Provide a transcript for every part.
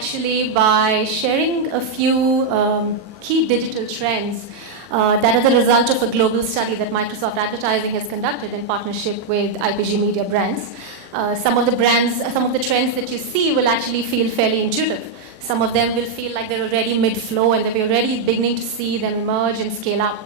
actually by sharing a few key digital trends that are the result of a global study that Microsoft Advertising has conducted in partnership with IPG Media Brands. Some of the trends that you see will actually feel fairly intuitive. Some of them will feel like they're already mid-flow and that we're already beginning to see them emerge and scale up.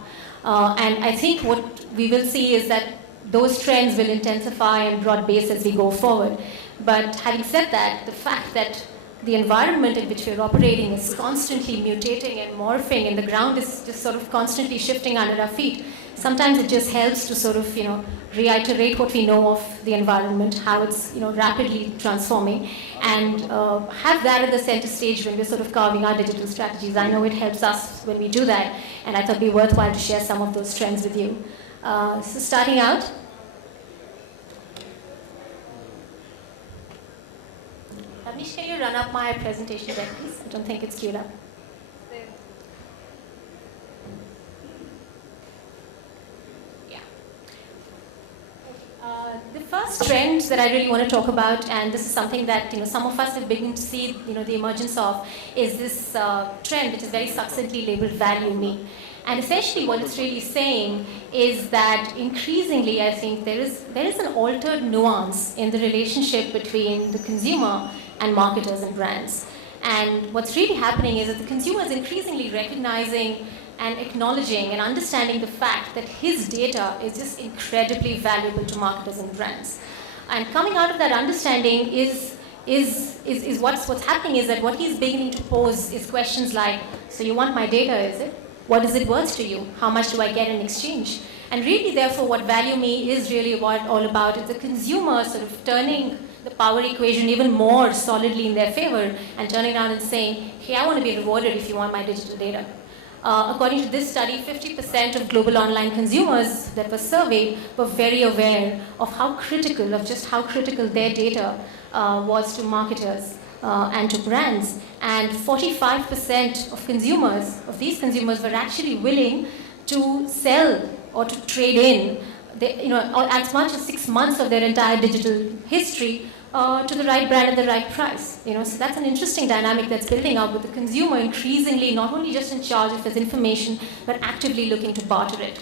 And I think what we will see is that those trends will intensify and broad base as we go forward. But having said that, the fact that the environment in which we're operating is constantly mutating and morphing and the ground is just sort of constantly shifting under our feet, sometimes it just helps to sort of, reiterate what we know of the environment, how it's, rapidly transforming, and have that at the center stage when we're sort of carving our digital strategies. I know it helps us when we do that, and I thought it'd be worthwhile to share some of those trends with you. So starting out, Amish, can you run up my presentation deck, please? I don't think it's queued up. Yeah. The first trend that I really want to talk about, and this is something that some of us have begun to see the emergence of, is this trend which is very succinctly labeled value me. And essentially what it's really saying is that increasingly I think there is an altered nuance in the relationship between the consumer and marketers and brands. And what's really happening is that the consumer is increasingly recognizing and acknowledging and understanding the fact that his data is just incredibly valuable to marketers and brands. And coming out of that understanding is what's happening is that what he's beginning to pose is questions like, so you want my data, is it? What is it worth to you? How much do I get in exchange? And really, therefore, what Value Me is really all about is the consumer sort of turning the power equation even more solidly in their favor and turning around and saying, hey, I want to be rewarded if you want my digital data. According to this study, 50% of global online consumers that were surveyed were very aware of how critical their data was to marketers and to brands. And 45% of these consumers were actually willing to sell or to trade in as much as 6 months of their entire digital history to the right brand at the right price. So that's an interesting dynamic that's building up with the consumer increasingly not only just in charge of his information, but actively looking to barter it.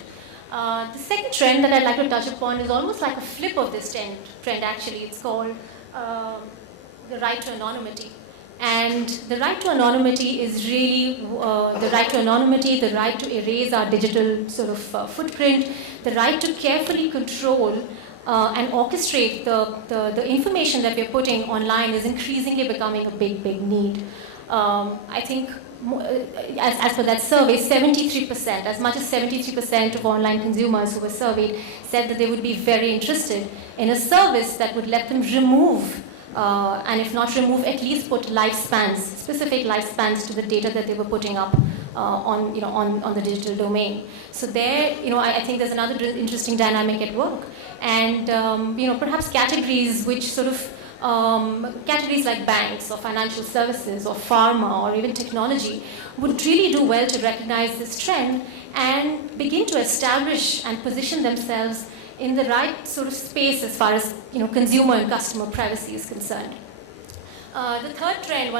The second trend that I'd like to touch upon is almost like a flip of this trend actually. It's called the right to anonymity. And the right to anonymity is really the right to erase our digital sort of footprint, the right to carefully control and orchestrate the information that we're putting online is increasingly becoming a big need. I think, as per that survey, 73%, as much as 73% of online consumers who were surveyed said that they would be very interested in a service that would let them remove and if not remove, at least put specific lifespans to the data that they were putting up on the digital domain. So there, I think there's another interesting dynamic at work. And, perhaps categories which sort of, categories like banks or financial services or pharma or even technology would really do well to recognize this trend and begin to establish and position themselves in the right sort of space as far as consumer and customer privacy is concerned. The third trend,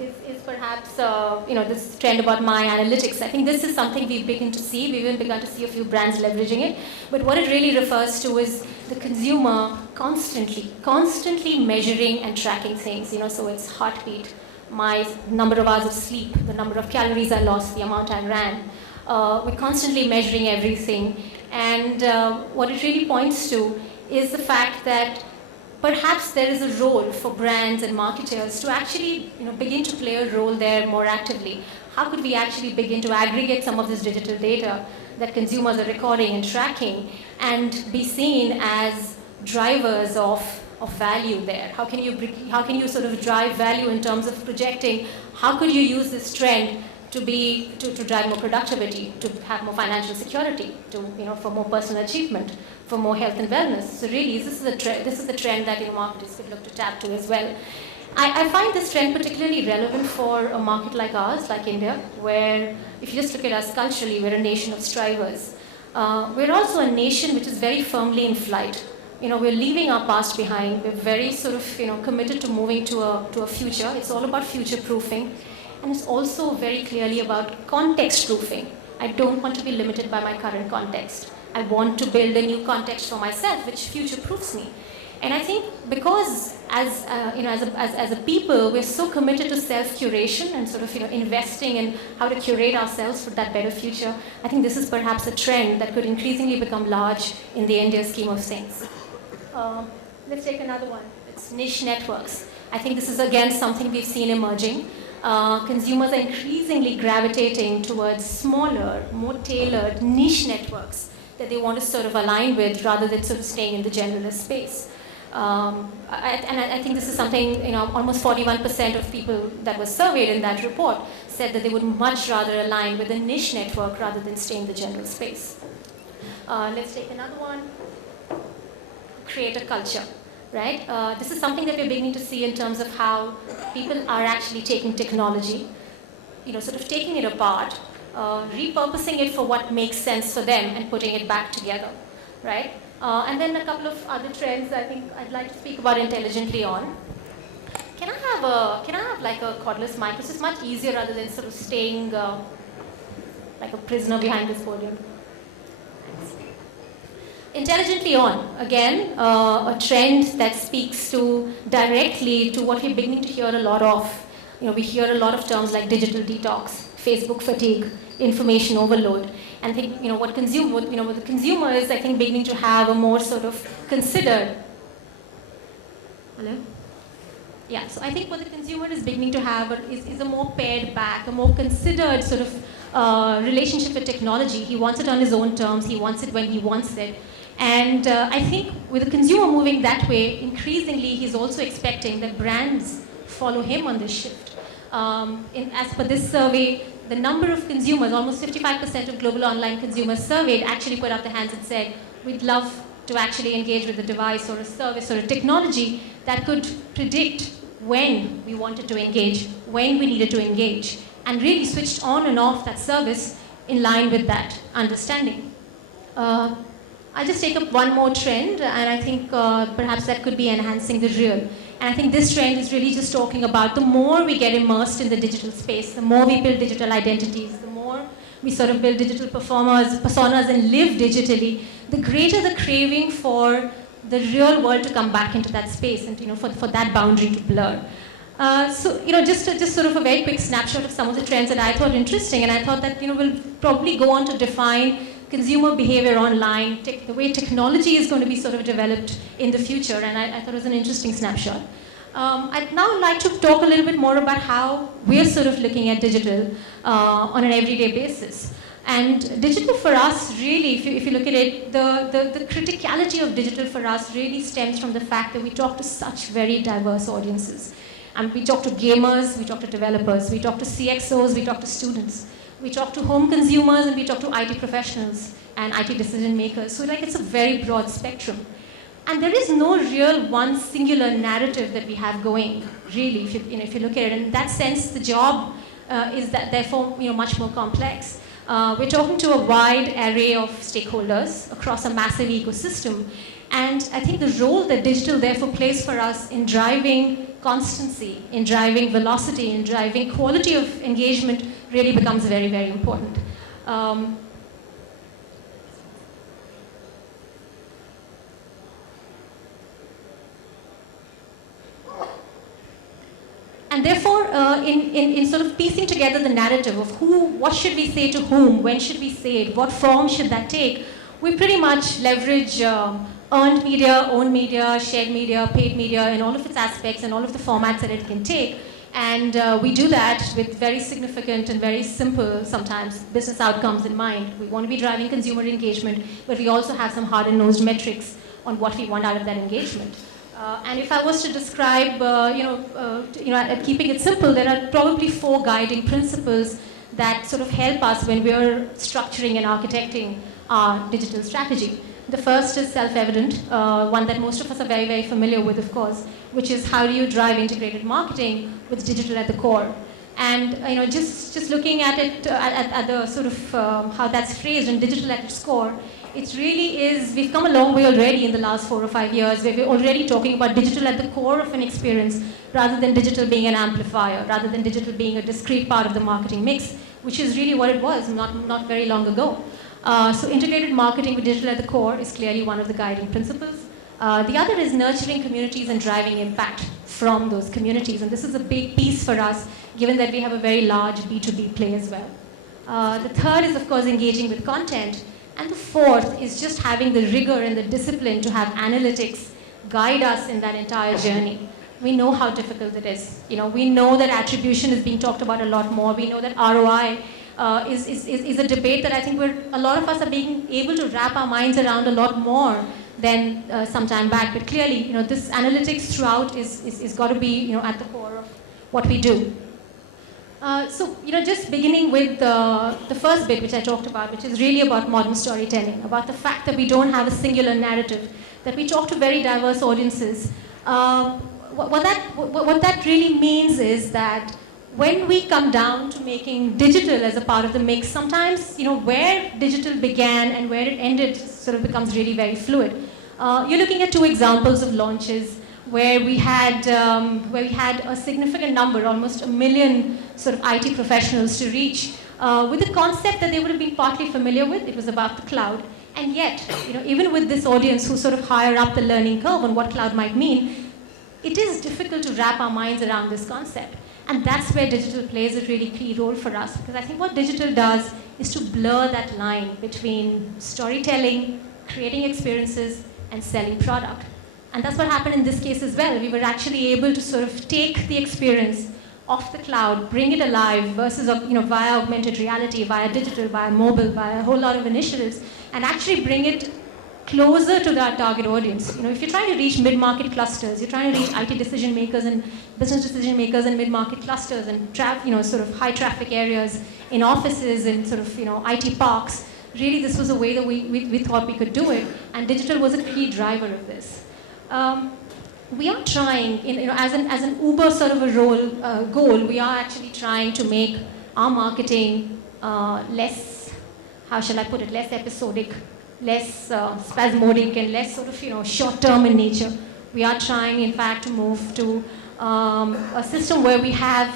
is perhaps this trend about my analytics. I think this is something we've begun to see. We've even begun to see a few brands leveraging it. But what it really refers to is the consumer constantly measuring and tracking things. So it's heartbeat, my number of hours of sleep, the number of calories I lost, the amount I ran. We're constantly measuring everything. And what it really points to is the fact that perhaps there is a role for brands and marketers to actually begin to play a role there more actively. How could we actually begin to aggregate some of this digital data that consumers are recording and tracking and be seen as drivers of value there? How can you sort of drive value in terms of projecting? How could you use this trend to drive more productivity, to have more financial security, for more personal achievement, for more health and wellness? So really, this is the trend that marketers could look to tap to as well. I find this trend particularly relevant for a market like ours, like India, where if you just look at us culturally, we're a nation of strivers. We're also a nation which is very firmly in flight. we're leaving our past behind. We're very sort of, committed to moving to a future. It's all about future proofing. And it's also very clearly about context proofing. I don't want to be limited by my current context. I want to build a new context for myself, which future proofs me. And I think because as a people, we're so committed to self-curation and sort of, investing in how to curate ourselves for that better future, I think this is perhaps a trend that could increasingly become large in the India scheme of things. Let's take another one. It's niche networks. I think this is again something we've seen emerging. Consumers are increasingly gravitating towards smaller, more tailored niche networks that they want to sort of align with rather than sort of staying in the generalist space. I think this is something, almost 41% of people that were surveyed in that report said that they would much rather align with a niche network rather than stay in the general space. Let's take another one. Create a culture, right? This is something that we're beginning to see in terms of how people are actually taking technology, sort of taking it apart, repurposing it for what makes sense for them and putting it back together, right? And then a couple of other trends I think I'd like to speak about intelligently on. Can I have like a cordless mic? This is much easier rather than sort of staying like a prisoner behind this podium. Thanks. Intelligently on, again, a trend that speaks directly to what we're beginning to hear a lot of. We hear a lot of terms like digital detox, Facebook fatigue, information overload. And I think, what the consumer is, I think, beginning to have a more sort of considered. Hello? Yeah, so I think what the consumer is beginning to have is a more pared back, a more considered sort of relationship with technology. He wants it on his own terms. He wants it when he wants it. And I think with the consumer moving that way, increasingly he's also expecting that brands follow him on this shift. As per this survey, the number of consumers, almost 55% of global online consumers surveyed, actually put up their hands and said, we'd love to actually engage with a device or a service or a technology that could predict when we wanted to engage, when we needed to engage, and really switched on and off that service in line with that understanding. I'll just take up one more trend, and I think perhaps that could be enhancing the real. And I think this trend is really just talking about the more we get immersed in the digital space, the more we build digital identities, the more we sort of build digital personas and live digitally, the greater the craving for the real world to come back into that space and for that boundary to blur. Just sort of a very quick snapshot of some of the trends that I thought interesting, and I thought that we'll probably go on to define consumer behavior online, the way technology is going to be sort of developed in the future, and I thought it was an interesting snapshot. I'd now like to talk a little bit more about how we're sort of looking at digital on an everyday basis. And digital for us, really, if you look at it, the criticality of digital for us really stems from the fact that we talk to such very diverse audiences. And we talk to gamers, we talk to developers, we talk to CXOs, we talk to students. We talk to home consumers and we talk to IT professionals and IT decision makers. So it's a very broad spectrum. And there is no real one singular narrative that we have going, really, if you look at it. In that sense, the job is therefore much more complex. We're talking to a wide array of stakeholders across a massive ecosystem. And I think the role that digital therefore plays for us in driving constancy, in driving velocity, in driving quality of engagement really becomes very, very important. And therefore, in sort of piecing together the narrative of what should we say to whom, when should we say it, what form should that take, we pretty much leverage earned media, owned media, shared media, paid media, in all of its aspects and all of the formats that it can take. And we do that with very significant and very simple, sometimes, business outcomes in mind. We want to be driving consumer engagement, but we also have some hard and nosed metrics on what we want out of that engagement. And if I was to describe, keeping it simple, there are probably 4 guiding principles that sort of help us when we're structuring and architecting our digital strategy. The first is self-evident, one that most of us are very, very familiar with, of course, which is how do you drive integrated marketing with digital at the core. And just looking at it, at the sort of how that's phrased in digital at its core, it really is, we've come a long way already in the last 4 or 5 years, where we're already talking about digital at the core of an experience, rather than digital being an amplifier, rather than digital being a discrete part of the marketing mix, which is really what it was not very long ago. So integrated marketing with digital at the core is clearly one of the guiding principles. The other is nurturing communities and driving impact from those communities. And this is a big piece for us, given that we have a very large B2B play as well. The third is, of course, engaging with content. And the fourth is just having the rigor and the discipline to have analytics guide us in that entire journey. We know how difficult it is. We know that attribution is being talked about a lot more. We know that ROI is a debate that I think a lot of us are being able to wrap our minds around a lot more than some time back. But clearly, this analytics throughout is got to be at the core of what we do. So, just beginning with the first bit, which I talked about, which is really about modern storytelling, about the fact that we don't have a singular narrative, that we talk to very diverse audiences. What that really means is that when we come down to making digital as a part of the mix, sometimes, where digital began and where it ended sort of becomes really very fluid. You're looking at two examples of launches where we had a significant number, almost 1 million sort of IT professionals to reach, with a concept that they would have been partly familiar with. It was about the cloud. And yet, even with this audience who's sort of higher up the learning curve on what cloud might mean, it is difficult to wrap our minds around this concept. And that's where digital plays a really key role for us, because I think what digital does is to blur that line between storytelling, creating experiences, and selling product. And that's what happened in this case as well. We were actually able to sort of take the experience off the cloud, bring it alive versus via augmented reality, via digital, via mobile, via a whole lot of initiatives, and actually bring it closer to that target audience. If you're trying to reach mid-market clusters, you're trying to reach IT decision makers and business decision makers in mid-market clusters and sort of high traffic areas in offices and sort of IT parks. Really, this was a way that we thought we could do it, and digital was a key driver of this. We are trying, as an Uber sort of a goal, we are actually trying to make our marketing less, how shall I put it, less episodic, less spasmodic, and less sort of short-term in nature. We are trying, in fact, to move to a system where we have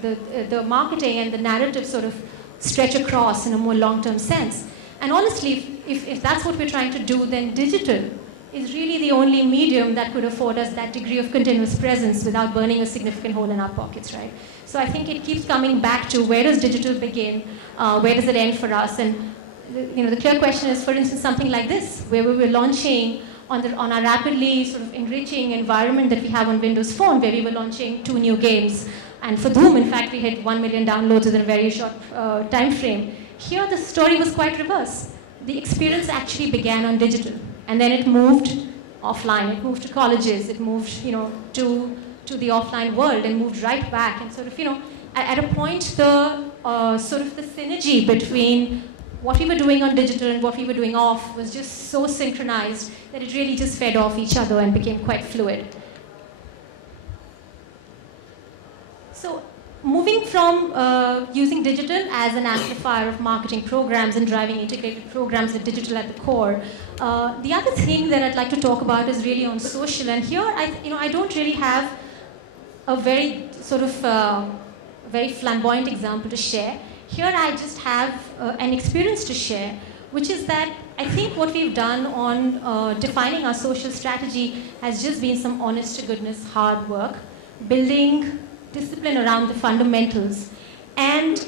the marketing and the narrative sort of stretch across in a more long-term sense. And honestly, if that's what we're trying to do, then digital is really the only medium that could afford us that degree of continuous presence without burning a significant hole in our pockets, right? So I think it keeps coming back to where does digital begin, where does it end for us? And the clear question is, for instance, something like this, where we were launching on our rapidly sort of enriching environment that we have on Windows Phone, where we were launching 2 new games. And for Doom, in fact, we hit 1 million downloads within a very short time frame. Here, the story was quite reverse. The experience actually began on digital, and then it moved offline. It moved to colleges. It moved, to the offline world, and moved right back. And sort of, at a point, the sort of the synergy between what we were doing on digital and what we were doing off was just so synchronized that it really just fed off each other and became quite fluid. So moving from using digital as an amplifier of marketing programs and driving integrated programs with digital at the core, the other thing that I'd like to talk about is really on social. And here, I don't really have a very sort of very flamboyant example to share. Here I just have an experience to share, which is that I think what we've done on defining our social strategy has just been some honest to goodness hard work, building discipline around the fundamentals, and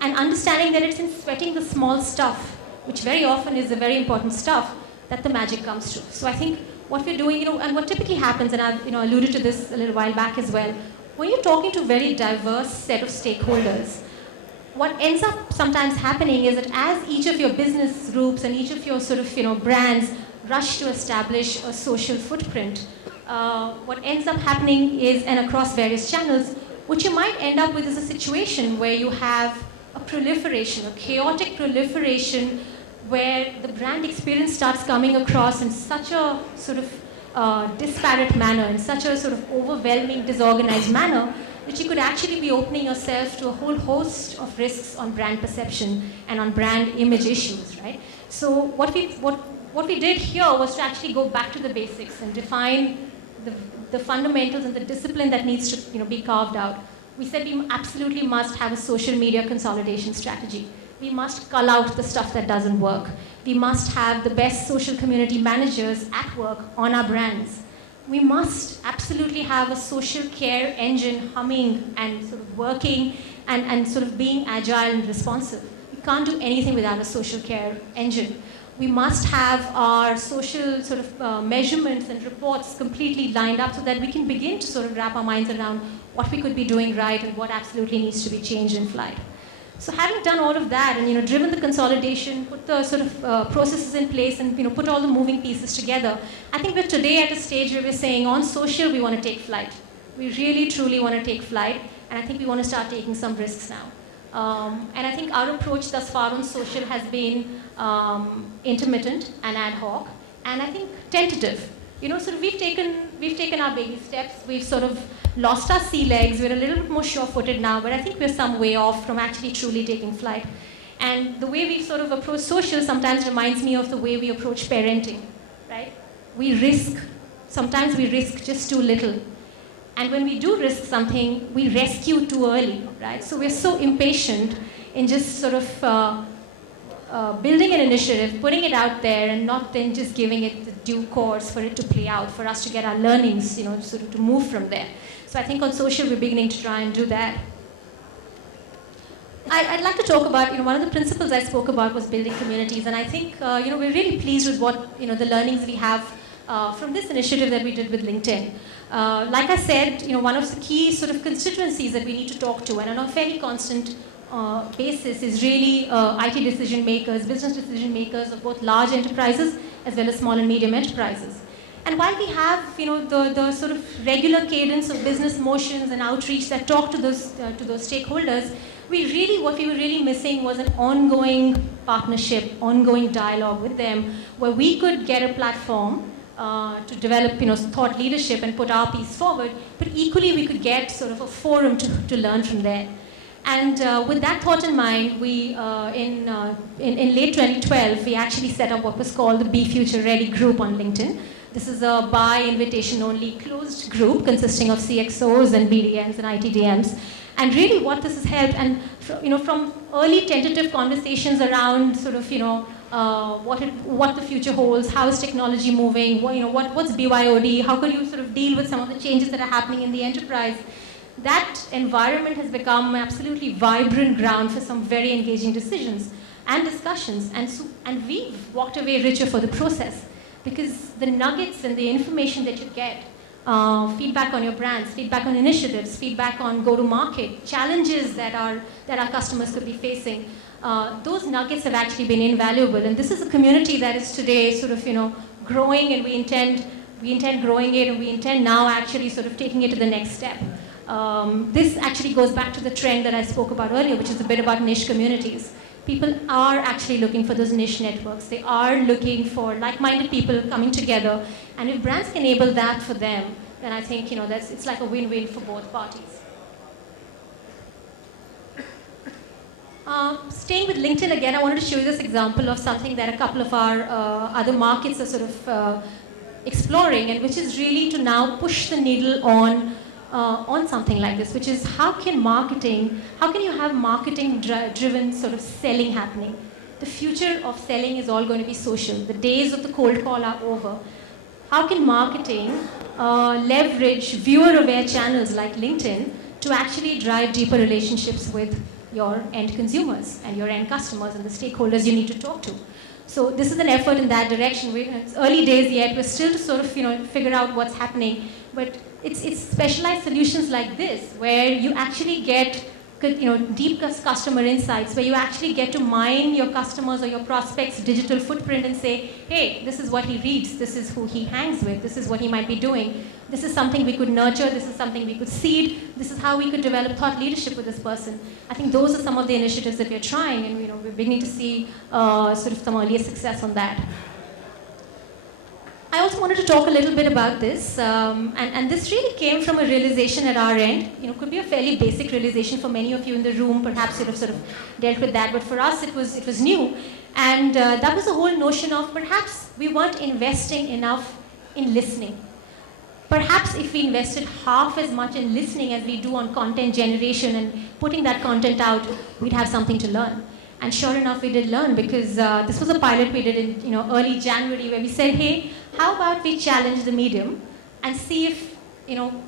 understanding that it's in sweating the small stuff, which very often is the very important stuff, that the magic comes through. So I think what we're doing, and what typically happens, and I've alluded to this a little while back as well, when you're talking to a very diverse set of stakeholders, what ends up sometimes happening is that as each of your business groups and each of your sort of brands rush to establish a social footprint, what ends up happening is, and across various channels, what you might end up with is a situation where you have a proliferation, a chaotic proliferation, where the brand experience starts coming across in such a sort of disparate manner, in such a sort of overwhelming, disorganized manner, that you could actually be opening yourself to a whole host of risks on brand perception and on brand image issues, right? So what we did here was to actually go back to the basics and define the fundamentals and the discipline that needs to be carved out. We said we absolutely must have a social media consolidation strategy. We must cull out the stuff that doesn't work. We must have the best social community managers at work on our brands. We must absolutely have a social care engine humming and sort of working and sort of being agile and responsive. We can't do anything without a social care engine. We must have our social sort of measurements and reports completely lined up so that we can begin to sort of wrap our minds around what we could be doing right and what absolutely needs to be changed in flight. So having done all of that and driven the consolidation, put the sort of processes in place and put all the moving pieces together, I think we're today at a stage where we're saying on social we want to take flight. We really truly want to take flight, and I think we want to start taking some risks now. And I think our approach thus far on social has been intermittent and ad hoc, and I think tentative. Sort of we've taken our baby steps. We've sort of lost our sea legs. We're a little bit more sure-footed now, but I think we're some way off from actually truly taking flight. And the way we sort of approach social sometimes reminds me of the way we approach parenting, right? Sometimes we risk just too little. And when we do risk something, we rescue too early, right? So we're so impatient in just sort of building an initiative, putting it out there, and not then just giving it the due course for it to play out, for us to get our learnings, sort of to move from there. So I think on social, we're beginning to try and do that. I'd like to talk about, one of the principles I spoke about was building communities, and I think, we're really pleased with what, the learnings we have from this initiative that we did with LinkedIn. Like I said, one of the key sort of constituencies that we need to talk to, and on a fairly constant basis, is really IT decision makers, business decision makers of both large enterprises as well as small and medium enterprises. And while we have, the sort of regular cadence of business motions and outreach that talk to those stakeholders, what we were really missing was an ongoing partnership, ongoing dialogue with them, where we could get a platform to develop, thought leadership and put our piece forward, but equally we could get sort of a forum to learn from there. And with that thought in mind, we, in late 2012, we actually set up what was called the Be Future Ready group on LinkedIn. This is a by invitation only closed group consisting of CXOs and BDMs and ITDMs. And really what this has helped, and from early tentative conversations around sort of, what the future holds, how is technology moving, what's BYOD, how could you sort of deal with some of the changes that are happening in the enterprise, that environment has become an absolutely vibrant ground for some very engaging decisions and discussions. And we've walked away richer for the process, because the nuggets and the information that you get, feedback on your brands, feedback on initiatives, feedback on go-to-market, challenges that our customers could be facing, those nuggets have actually been invaluable. And this is a community that is today sort of, growing, and we intend growing it, and we intend now actually sort of taking it to the next step. This actually goes back to the trend that I spoke about earlier, which is a bit about niche communities. People are actually looking for those niche networks. They are looking for like-minded people coming together. And if brands can enable that for them, then I think it's like a win-win for both parties. Staying with LinkedIn again, I wanted to show you this example of something that a couple of our other markets are sort of exploring, and which is really to now push the needle on something like this, which is how can you have marketing-driven sort of selling happening? The future of selling is all going to be social. The days of the cold call are over. How can marketing leverage viewer-aware channels like LinkedIn to actually drive deeper relationships with your end consumers and your end customers and the stakeholders you need to talk to? So this is an effort in that direction. It's early days yet. We're still to sort of figure out what's happening, but it's specialized solutions like this where you actually get deep customer insights, where you actually get to mine your customers or your prospects' digital footprint and say, hey, this is what he reads, this is who he hangs with, this is what he might be doing, this is something we could nurture, this is something we could seed, this is how we could develop thought leadership with this person. I think those are some of the initiatives that we're trying, and we're beginning to see sort of some earlier success on that. I also wanted to talk a little bit about this, and this really came from a realization at our end. Could be a fairly basic realization for many of you in the room. Perhaps you'd have sort of dealt with that, but for us it was new, and that was the whole notion of perhaps we weren't investing enough in listening. Perhaps if we invested half as much in listening as we do on content generation and putting that content out, we'd have something to learn. And sure enough, we did learn, because this was a pilot we did in early January, where we said, hey, how about we challenge the medium and see if,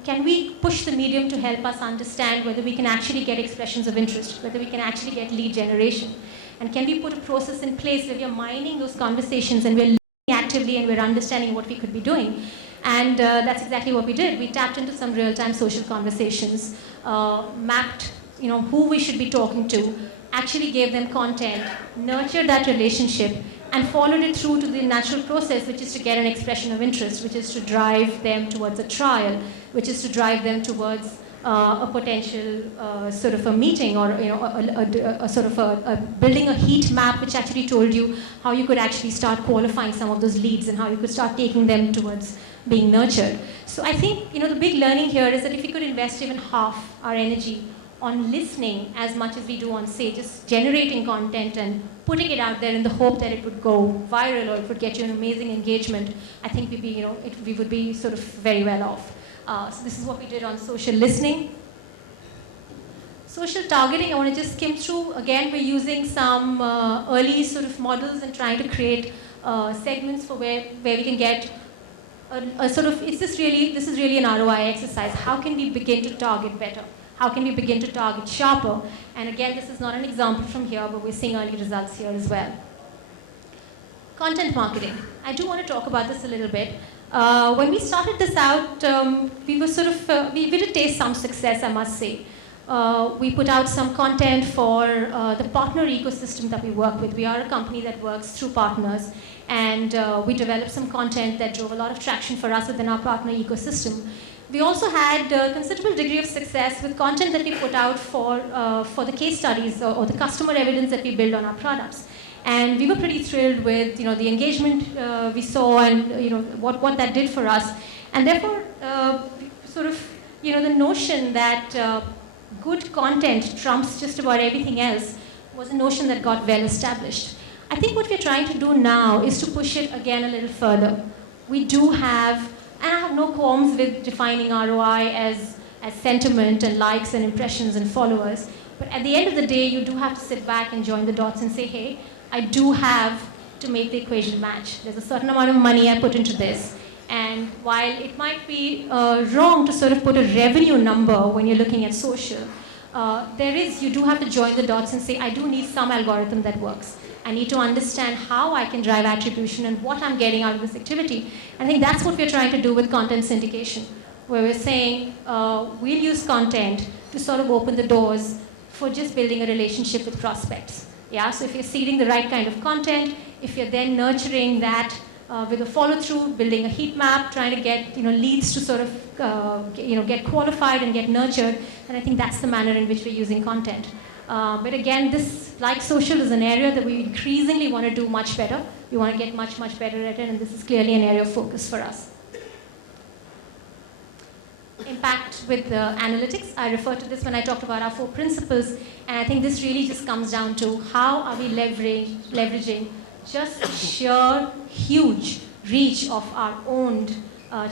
can we push the medium to help us understand whether we can actually get expressions of interest, whether we can actually get lead generation. And can we put a process in place where we are mining those conversations and we're listening actively and we're understanding what we could be doing. And that's exactly what we did. We tapped into some real-time social conversations, mapped who we should be talking to, actually gave them content, nurtured that relationship, and followed it through to the natural process, which is to get an expression of interest, which is to drive them towards a trial, which is to drive them towards a potential sort of a meeting, or a sort of a building a heat map, which actually told you how you could actually start qualifying some of those leads and how you could start taking them towards being nurtured. So I think the big learning here is that if we could invest even half our energy on listening as much as we do on, say, just generating content and putting it out there in the hope that it would go viral or it would get you an amazing engagement, I think we would be sort of very well off. So this is what we did on social listening. Social targeting, I want to just skim through. Again, we're using some early sort of models and trying to create segments for where we can get a sort of, this is really an ROI exercise. How can we begin to target better? How can we begin to target sharper? And again, this is not an example from here, but we're seeing early results here as well. Content marketing. I do want to talk about this a little bit. When we started this out, we were sort of, we did taste some success, I must say. We put out some content for the partner ecosystem that we work with. We are a company that works through partners, and we developed some content that drove a lot of traction for us within our partner ecosystem. We also had a considerable degree of success with content that we put out for the case studies or the customer evidence that we build on our products. And we were pretty thrilled with the engagement we saw and what that did for us. And therefore, sort of the notion that good content trumps just about everything else was a notion that got well established. I think what we're trying to do now is to push it again a little further. We do have, and I have no qualms with defining ROI as sentiment and likes and impressions and followers, but at the end of the day, you do have to sit back and join the dots and say, hey, I do have to make the equation match. There's a certain amount of money I put into this. And while it might be wrong to sort of put a revenue number when you're looking at social, you do have to join the dots and say, I do need some algorithm that works. I need to understand how I can drive attribution and what I'm getting out of this activity. I think that's what we're trying to do with content syndication, where we're saying we'll use content to sort of open the doors for just building a relationship with prospects. Yeah, so if you're seeding the right kind of content, if you're then nurturing that with a follow-through, building a heat map, trying to get leads to sort of get qualified and get nurtured, and I think that's the manner in which we're using content. But again, this, like social, is an area that we increasingly want to do much better. We want to get much, much better at it, and this is clearly an area of focus for us. Impact with analytics. I referred to this when I talked about our 4 principles, and I think this really just comes down to how are we leveraging just sheer huge reach of our owned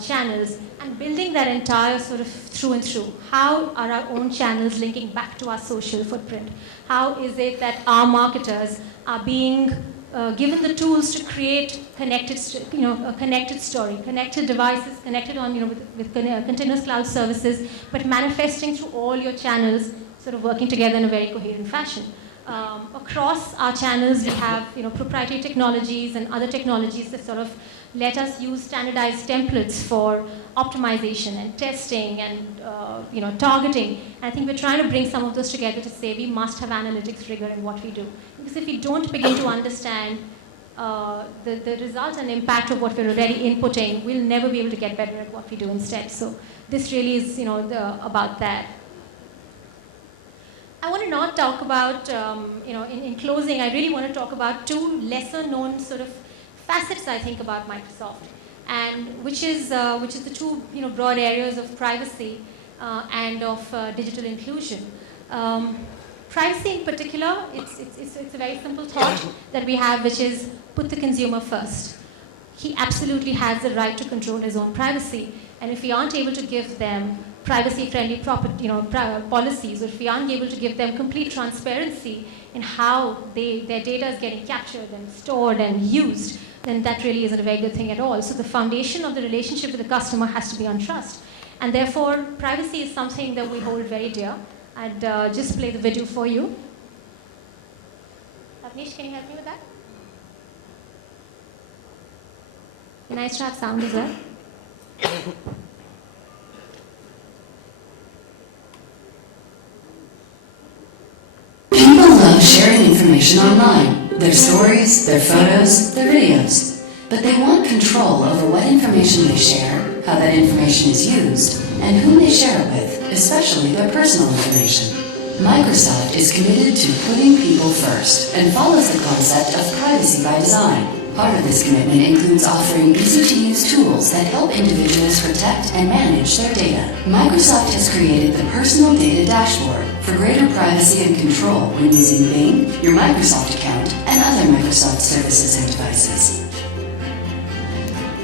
channels and building that entire sort of through and through. How are our own channels linking back to our social footprint? How is it that our marketers are being given the tools to create a connected story, connected devices, connected on with continuous cloud services, but manifesting through all your channels, sort of working together in a very coherent fashion. Across our channels, we have proprietary technologies and other technologies that sort of let us use standardized templates for optimization and testing and targeting. And I think we're trying to bring some of those together to say we must have analytics rigor in what we do. Because if we don't begin to understand the result and impact of what we're already inputting, we'll never be able to get better at what we do instead. So this really is about that. I want to not talk about, in closing, I really want to talk about 2 lesser known sort of facets, I think, about Microsoft. and which is the two broad areas of privacy and of digital inclusion. Privacy in particular, it's a very simple thought that we have, which is put the consumer first. He absolutely has the right to control his own privacy, and if we aren't able to give them privacy-friendly policies, or if we aren't able to give them complete transparency in how their data is getting captured and stored and used, then that really isn't a very good thing at all. So the foundation of the relationship with the customer has to be on trust. And therefore, privacy is something that we hold very dear. I'd just play the video for you. Avnish, can you help me with that? Nice to have sound as well. People love sharing information online, their stories, their photos, their videos. But they want control over what information they share, how that information is used, and whom they share it with, especially their personal information. Microsoft is committed to putting people first and follows the concept of privacy by design. Part of this commitment includes offering easy-to-use tools that help individuals protect and manage their data. Microsoft has created the Personal Data Dashboard for greater privacy and control when using Bing, your Microsoft account, and other Microsoft services and devices.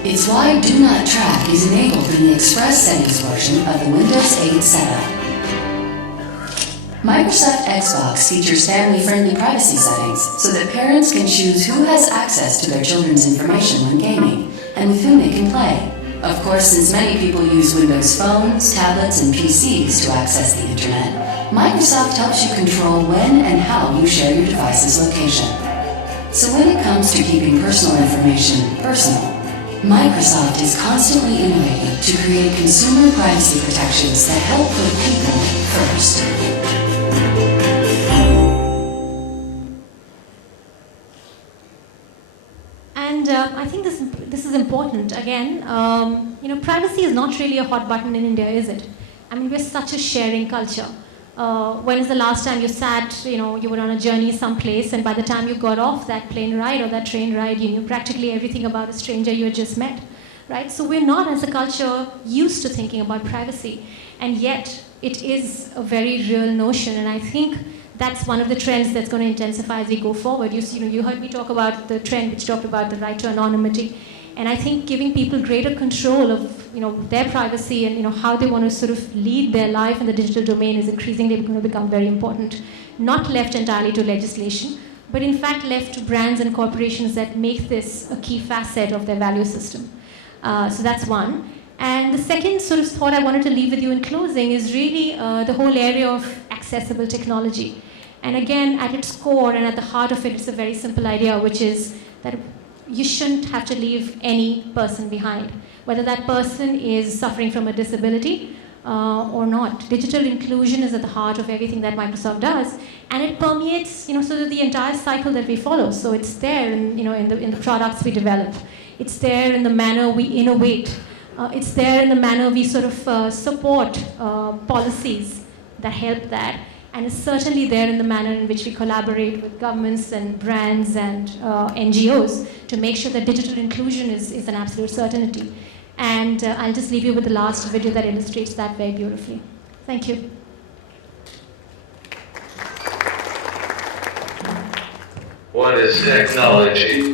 It's why Do Not Track is enabled in the Express settings version of the Windows 8 setup. Microsoft Xbox features family-friendly privacy settings so that parents can choose who has access to their children's information when gaming and with whom they can play. Of course, since many people use Windows phones, tablets, and PCs to access the internet, Microsoft helps you control when and how you share your device's location. So when it comes to keeping personal information personal, Microsoft is constantly innovating to create consumer privacy protections that help put people first. And I think this is important. Again, privacy is not really a hot button in India, is it? I mean, we're such a sharing culture. When is the last time you sat, you were on a journey someplace, and by the time you got off that plane ride or that train ride, you knew practically everything about a stranger you had just met, right? So we're not, as a culture, used to thinking about privacy, and yet it is a very real notion, and I think that's one of the trends that's going to intensify as we go forward. You heard me talk about the trend which talked about the right to anonymity. And I think giving people greater control of their privacy and how they want to sort of lead their life in the digital domain is increasingly going to become very important. Not left entirely to legislation, but in fact left to brands and corporations that make this a key facet of their value system. So that's one. And the second sort of thought I wanted to leave with you in closing is really the whole area of accessible technology. And again, at its core and at the heart of it, it's a very simple idea, which is that you shouldn't have to leave any person behind, whether that person is suffering from a disability or not. Digital inclusion is at the heart of everything that Microsoft does, and it permeates, sort of the entire cycle that we follow. So it's there, in the products we develop. It's there in the manner we innovate. It's there in the manner we sort of support policies that help that. And it's certainly there in the manner in which we collaborate with governments and brands and NGOs to make sure that digital inclusion is an absolute certainty. And I'll just leave you with the last video that illustrates that very beautifully. Thank you. What is technology?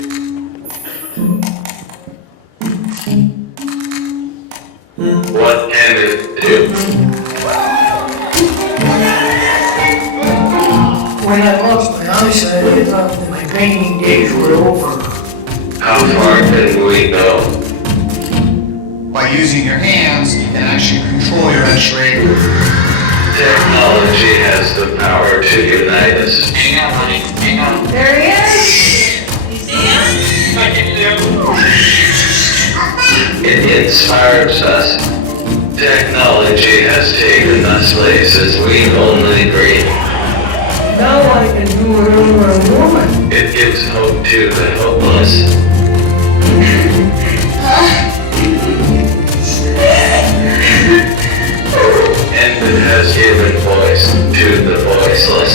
What can it do? When I lost my eyesight, I thought that my painting days were over. How far can we go? By using your hands, you can actually control your X-ray. Technology has the power to unite us. Hang on, honey. Hang on. There he is! You see him? I can do. It inspires us. Technology has taken us places we only dream. Now I can do whatever I want. It gives hope to the hopeless. And it has given voice to the voiceless.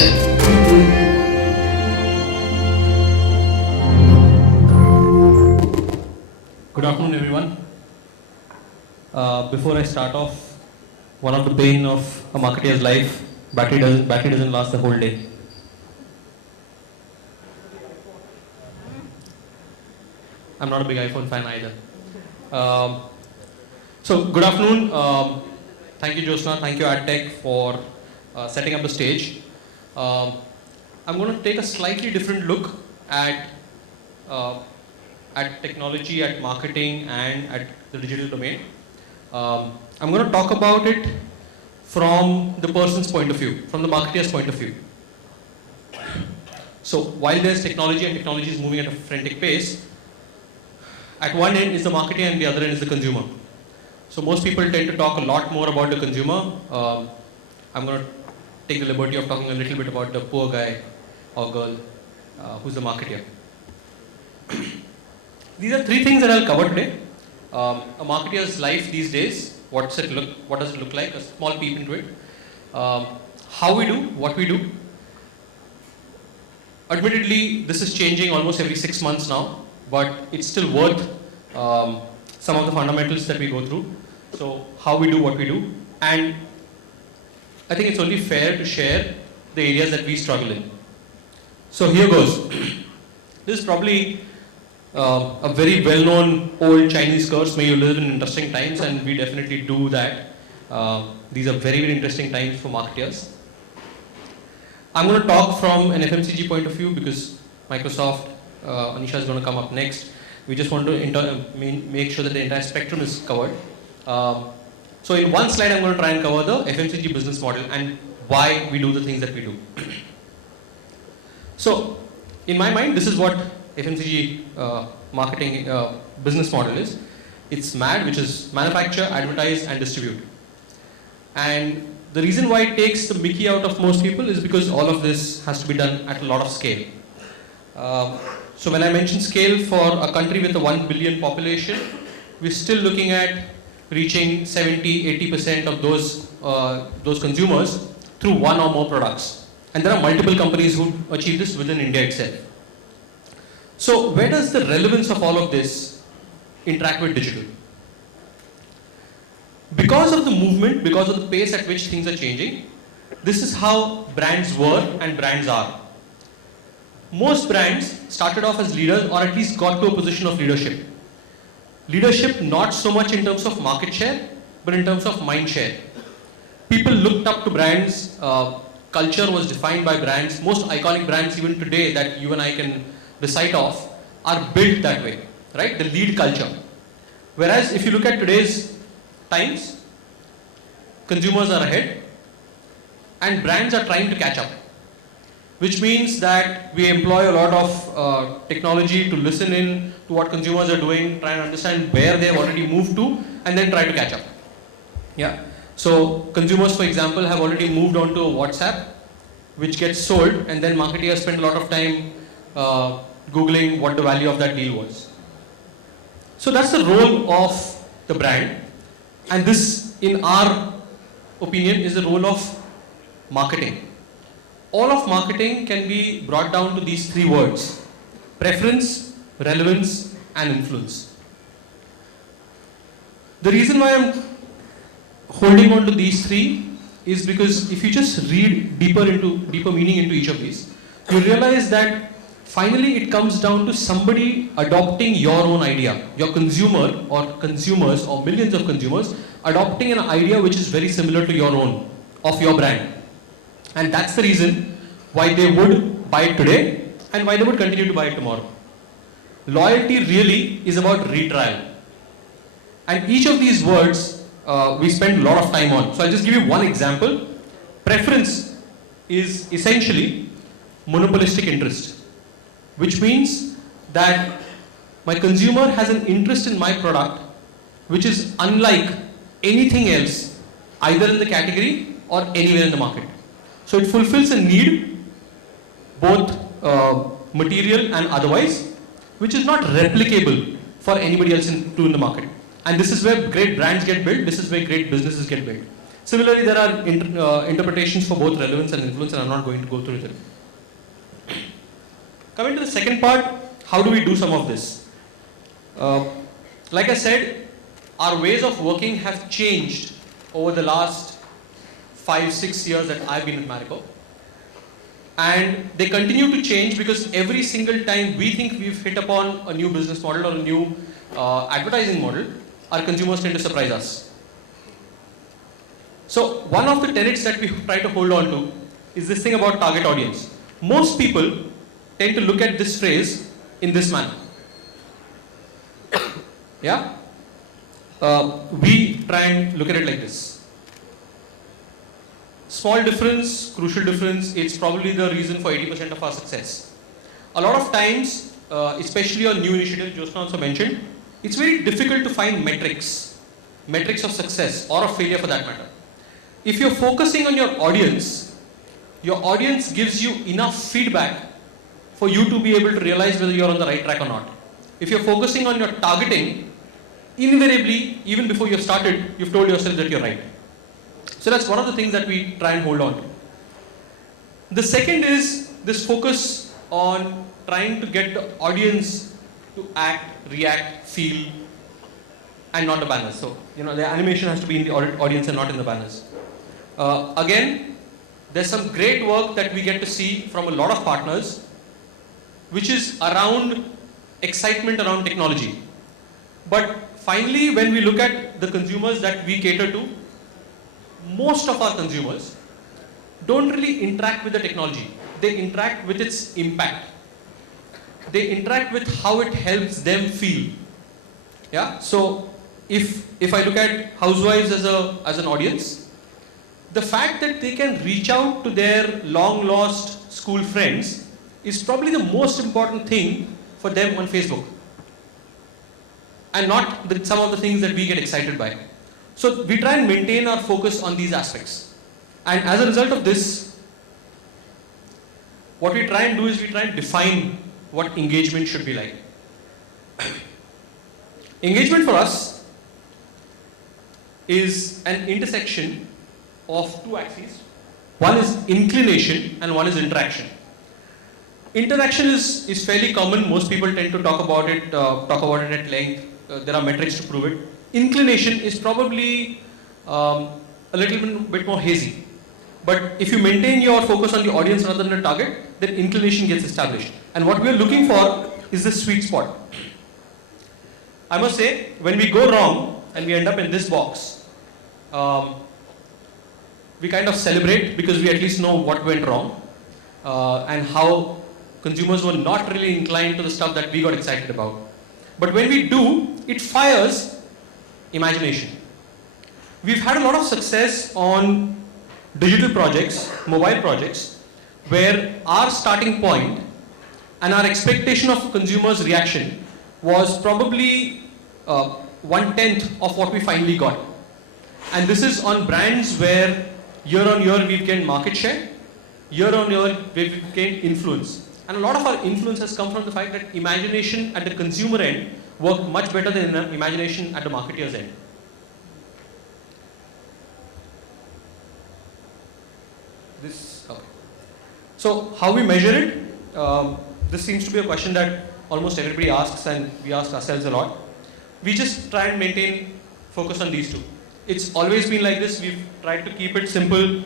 Good afternoon, everyone. before I start off, one of the pain of a marketer's life, battery doesn't last the whole day. I'm not a big iPhone fan either. So good afternoon. Thank you, Josna. Thank you, AdTech, for setting up the stage. I'm going to take a slightly different look at technology, at marketing, and at the digital domain. I'm going to talk about it from the person's point of view, from the marketer's point of view. So while there's technology and technology is moving at a frantic pace, at one end is the marketer and the other end is the consumer. So most people tend to talk a lot more about the consumer. I'm going to take the liberty of talking a little bit about the poor guy or girl who's the marketer. These are three things that I'll cover today. A marketer's life these days, what does it look like, a small peep into it. How we do, what we do. Admittedly, this is changing almost every 6 months now, but it's still worth some of the fundamentals that we go through. So how we do what we do, and I think it's only fair to share the areas that we struggle in. So here goes. This is probably a very well-known old Chinese curse, may you live in interesting times, and we definitely do that. These are very, very interesting times for marketers. I'm going to talk from an FMCG point of view because Microsoft, Anisha is going to come up next. We just want to make sure that the entire spectrum is covered. So in one slide, I'm going to try and cover the FMCG business model and why we do the things that we do. So in my mind, this is what FMCG marketing business model is. It's MAD, which is manufacture, advertise, and distribute. And the reason why it takes the mickey out of most people is because all of this has to be done at a lot of scale. So when I mention scale for a country with a 1 billion population, we're still looking at reaching 70-80% of those consumers through one or more products. And there are multiple companies who achieve this within India itself. So where does the relevance of all of this interact with digital? Because of the movement, because of the pace at which things are changing, this is how brands were and brands are. Most brands started off as leaders or at least got to a position of leadership. Leadership not so much in terms of market share, but in terms of mind share. People looked up to brands, culture was defined by brands. Most iconic brands even today that you and I can recite off are built that way, right? The lead culture. Whereas if you look at today's times, consumers are ahead and brands are trying to catch up, which means that we employ a lot of technology to listen in to what consumers are doing, try and understand where they've already moved to, and then try to catch up. Yeah. So consumers, for example, have already moved on to a WhatsApp, which gets sold, and then marketers spend a lot of time Googling what the value of that deal was. So that's the role of the brand, and this, in our opinion, is the role of marketing. All of marketing can be brought down to these three words: preference, relevance, and influence. The reason why I'm holding on to these three is because if you just read deeper meaning into each of these, you realize that finally it comes down to somebody adopting your own idea, your consumer or consumers or millions of consumers adopting an idea which is very similar to your own, of your brand. And that's the reason why they would buy it today and why they would continue to buy it tomorrow. Loyalty really is about retrial. And each of these words we spend a lot of time on. So I'll just give you one example. Preference is essentially monopolistic interest, which means that my consumer has an interest in my product which is unlike anything else, either in the category or anywhere in the market. So it fulfills a need, both material and otherwise, which is not replicable for anybody else in the market. And this is where great brands get built, this is where great businesses get built. Similarly, there are interpretations for both relevance and influence, and I'm not going to go through them. Coming to the second part, how do we do some of this? Like I said, our ways of working have changed over the last 5-6 years that I've been at Marico. And they continue to change because every single time we think we've hit upon a new business model or a new advertising model, our consumers tend to surprise us. So one of the tenets that we try to hold on to is this thing about target audience. Most people tend to look at this phrase in this manner. Yeah? We try and look at it like this. Small difference, crucial difference, it's probably the reason for 80% of our success. A lot of times, especially on new initiatives, Jyotsna also mentioned, it's very difficult to find metrics of success or of failure for that matter. If you're focusing on your audience gives you enough feedback for you to be able to realize whether you're on the right track or not. If you're focusing on your targeting, invariably, even before you've started, you've told yourself that you're right. So that's one of the things that we try and hold on to. The second is this focus on trying to get the audience to act, react, feel, and not the banners. So, the animation has to be in the audience and not in the banners. Again, there's some great work that we get to see from a lot of partners, which is around excitement around technology. But finally, when we look at the consumers that we cater to, most of our consumers don't really interact with the technology. They interact with its impact. They interact with how it helps them feel. Yeah. So if I look at housewives as an audience, the fact that they can reach out to their long lost school friends is probably the most important thing for them on Facebook, and not some of the things that we get excited by. So we try and maintain our focus on these aspects. And as a result of this, what we try and do is we try and define what engagement should be like. Engagement for us is an intersection of two axes. One is inclination and one is interaction. Interaction is fairly common. Most people tend to talk about it at length. There are metrics to prove it. Inclination is probably a little bit more hazy. But if you maintain your focus on the audience rather than the target, then inclination gets established. And what we are looking for is the sweet spot. I must say, when we go wrong and we end up in this box, we kind of celebrate because we at least know what went wrong and how consumers were not really inclined to the stuff that we got excited about. But when we do, it fires imagination. We've had a lot of success on digital projects, mobile projects, where our starting point and our expectation of consumers' reaction was probably 1/10 of what we finally got. And this is on brands where year on year we've gained market share, year on year we've gained influence. And a lot of our influence has come from the fact that imagination at the consumer end worked much better than imagination at the marketeer's end. Okay. So how we measure it? This seems to be a question that almost everybody asks, and we ask ourselves a lot. We just try and maintain focus on these two. It's always been like this. We've tried to keep it simple.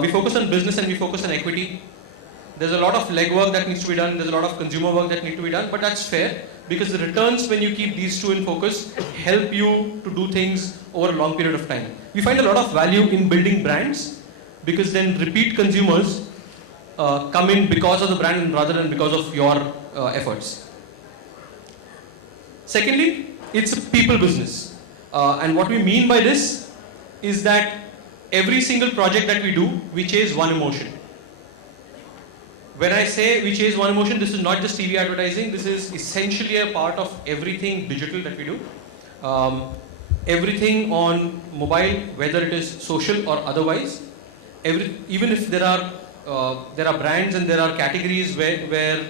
We focus on business and we focus on equity. There's a lot of legwork that needs to be done. There's a lot of consumer work that needs to be done, but that's fair because the returns when you keep these two in focus help you to do things over a long period of time. We find a lot of value in building brands because then repeat consumers come in because of the brand rather than because of your efforts. Secondly, it's a people business. And what we mean by this is that every single project that we do, we chase one emotion. When I say we chase one emotion, this is not just TV advertising. This is essentially a part of everything digital that we do. Everything on mobile, whether it is social or otherwise. Even if there are brands and there are categories where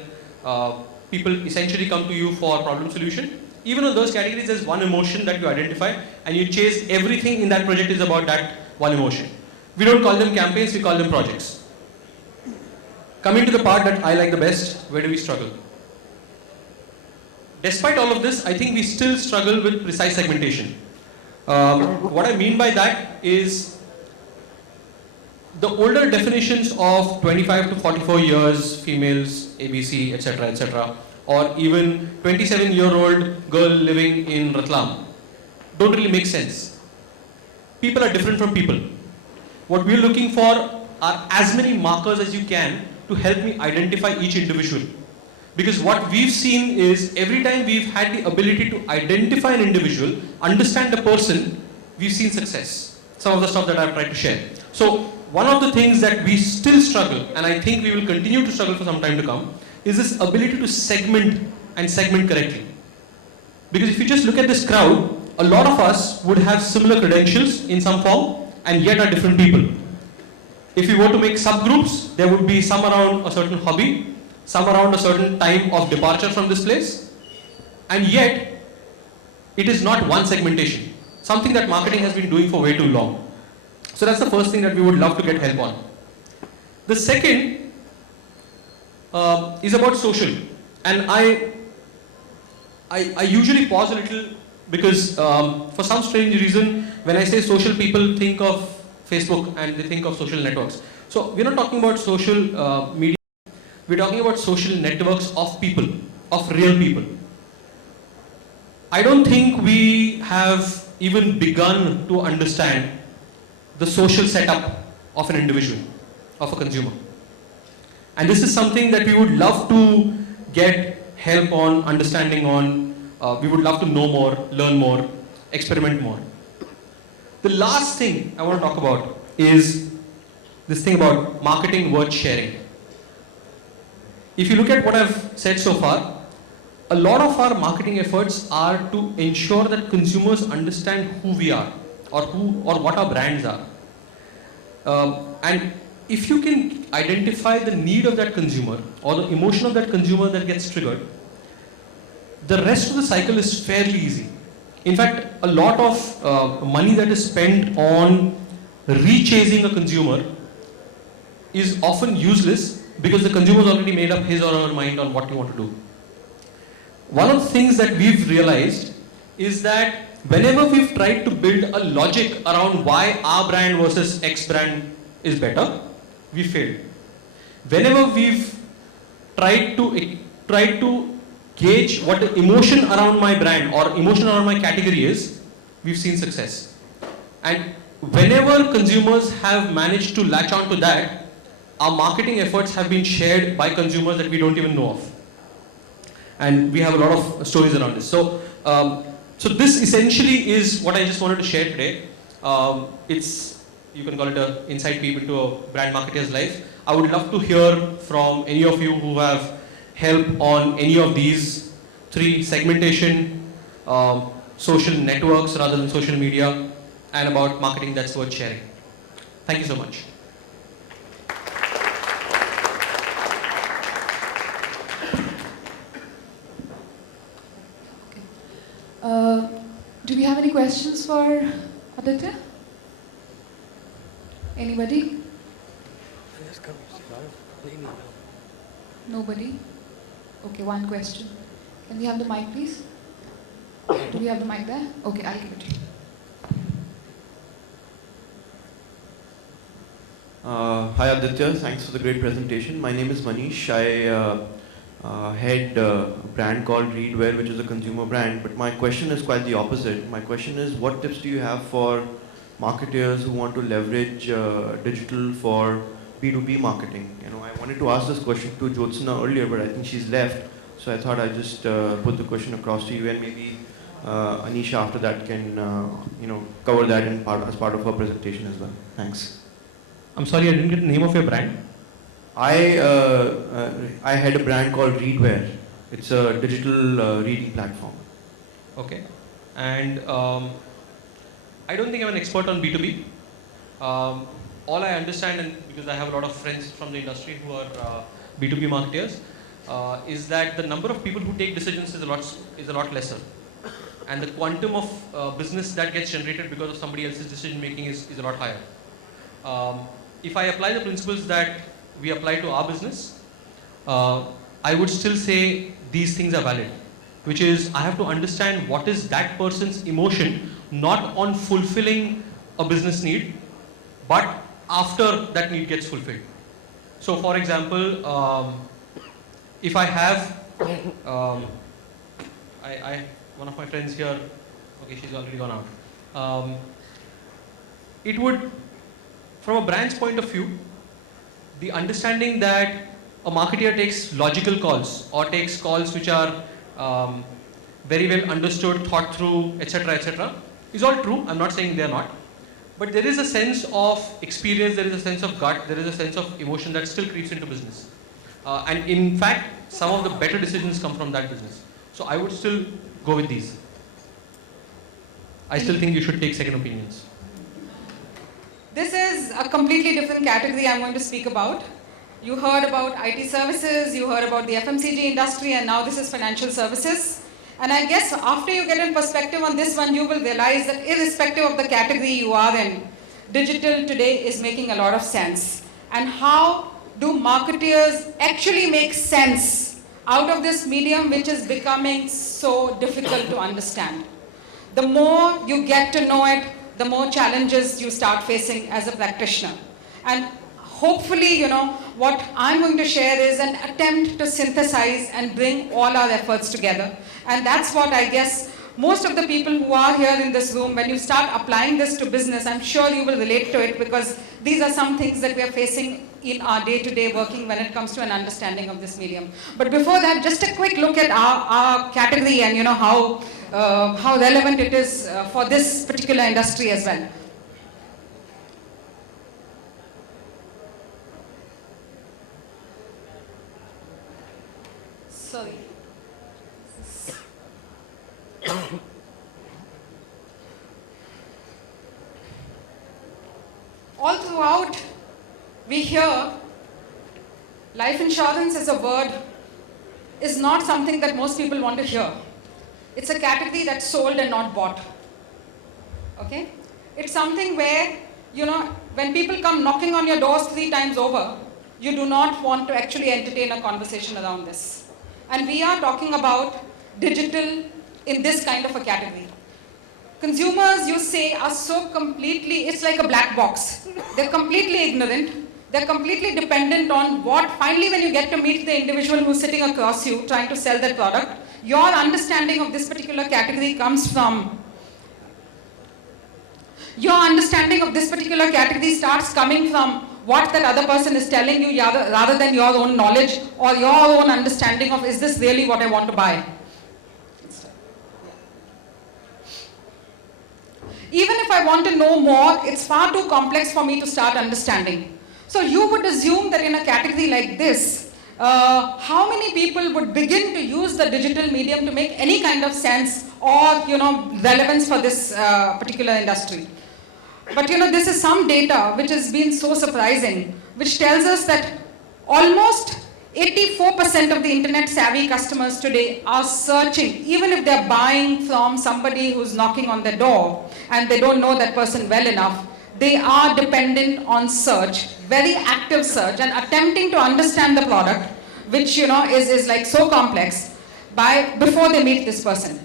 people essentially come to you for problem solution. Even on those categories, there's one emotion that you identify and you chase everything in that project is about that one emotion. We don't call them campaigns, we call them projects. Coming to the part that I like the best, where do we struggle? Despite all of this, I think we still struggle with precise segmentation. What I mean by that is the older definitions of 25 to 44 years, females, ABC, etc., or even 27-year-old girl living in Ratlam don't really make sense. People are different from people. What we're looking for are as many markers as you can to help me identify each individual. Because what we've seen is every time we've had the ability to identify an individual, understand the person, we've seen success. Some of the stuff that I've tried to share. So one of the things that we still struggle, and I think we will continue to struggle for some time to come, is this ability to segment correctly. Because if you just look at this crowd, a lot of us would have similar credentials in some form and yet are different people. If you were to make subgroups, there would be some around a certain hobby, some around a certain time of departure from this place, and yet it is not one segmentation, something that marketing has been doing for way too long. So that's the first thing that we would love to get help on. The second is about social, and I usually pause a little because for some strange reason when I say social, people think of Facebook and they think of social networks. So we're not talking about social media. We're talking about social networks of people, of real people. I don't think we have even begun to understand the social setup of an individual, of a consumer. And this is something that we would love to get help on, understanding on. We would love to know more, learn more, experiment more. The last thing I want to talk about is this thing about marketing worth sharing. If you look at what I've said so far, a lot of our marketing efforts are to ensure that consumers understand who we are or what our brands are. And if you can identify the need of that consumer or the emotion of that consumer that gets triggered, the rest of the cycle is fairly easy. In fact, a lot of money that is spent on rechasing a consumer is often useless because the consumer has already made up his or her mind on what you want to do. One of the things that we've realized is that whenever we've tried to build a logic around why our brand versus X brand is better, we failed. Whenever we've tried to gauge what the emotion around my brand or emotion around my category is, we've seen success. And whenever consumers have managed to latch on to that, our marketing efforts have been shared by consumers that we don't even know of. And we have a lot of stories around this. So, so this essentially is what I just wanted to share today. You can call it an inside peep into a brand marketer's life. I would love to hear from any of you who have help on any of these three: segmentation, social networks rather than social media, and about marketing that's worth sharing. Thank you so much. Do we have any questions for Aditya? Anybody? Nobody? Okay, one question. Can we have the mic, please? Do we have the mic there? Okay, I'll give it to you. Hi Aditya, thanks for the great presentation. My name is Manish. I head a brand called Readwear, which is a consumer brand, but my question is quite the opposite. My question is, what tips do you have for marketers who want to leverage digital for B2B marketing? You know, I wanted to ask this question to Jyotsna earlier, but I think she's left, so I thought I'd just put the question across to you, and maybe Anisha after that can cover that as part of her presentation as well. Thanks. I'm sorry, I didn't get the name of your brand. I had a brand called Readwear. It's a digital reading platform. Okay. And I don't think I'm an expert on B2B. All I understand, and because I have a lot of friends from the industry who are B2B marketers, is that the number of people who take decisions is a lot lesser. And the quantum of business that gets generated because of somebody else's decision making is a lot higher. If I apply the principles that we apply to our business, I would still say these things are valid, which is I have to understand what is that person's emotion not on fulfilling a business need, but after that need gets fulfilled. So for example, if I have, one of my friends here, okay, she's already gone out. It would, from a brand's point of view, the understanding that a marketer takes logical calls or takes calls which are very well understood, thought through, etc., is all true. I'm not saying they are not. But there is a sense of experience, there is a sense of gut, there is a sense of emotion that still creeps into business. And in fact, some of the better decisions come from that business. So I would still go with these. I still think you should take second opinions. This is a completely different category I'm going to speak about. You heard about IT services, you heard about the FMCG industry, and now this is financial services. And I guess after you get in perspective on this one, you will realize that irrespective of the category you are in, digital today is making a lot of sense. And how do marketers actually make sense out of this medium which is becoming so difficult to understand? The more you get to know it, the more challenges you start facing as a practitioner. And hopefully, what I'm going to share is an attempt to synthesize and bring all our efforts together. And that's what I guess most of the people who are here in this room, when you start applying this to business, I'm sure you will relate to it, because these are some things that we are facing in our day-to-day working when it comes to an understanding of this medium. But before that, just a quick look at our category and how relevant it is for this particular industry as well. Sorry. All throughout, we hear life insurance as a word is not something that most people want to hear. It's a category that's sold and not bought. Okay? It's something where, when people come knocking on your doors 3 times over, you do not want to actually entertain a conversation around this. And we are talking about digital in this kind of a category. Consumers, you say, are so completely, it's like a black box. They're completely ignorant. They're completely dependent on finally when you get to meet the individual who's sitting across you trying to sell that product, your understanding of this particular category comes from, starts coming from what that other person is telling you rather than your own knowledge or your own understanding of, is this really what I want to buy? Even if I want to know more, it's far too complex for me to start understanding. So you would assume that in a category like this, how many people would begin to use the digital medium to make any kind of sense or relevance for this particular industry? But this is some data which has been so surprising, which tells us that almost 84% of the internet savvy customers today are searching, even if they're buying from somebody who's knocking on their door and they don't know that person well enough, they are dependent on search, very active search, and attempting to understand the product, which is like so complex, before they meet this person.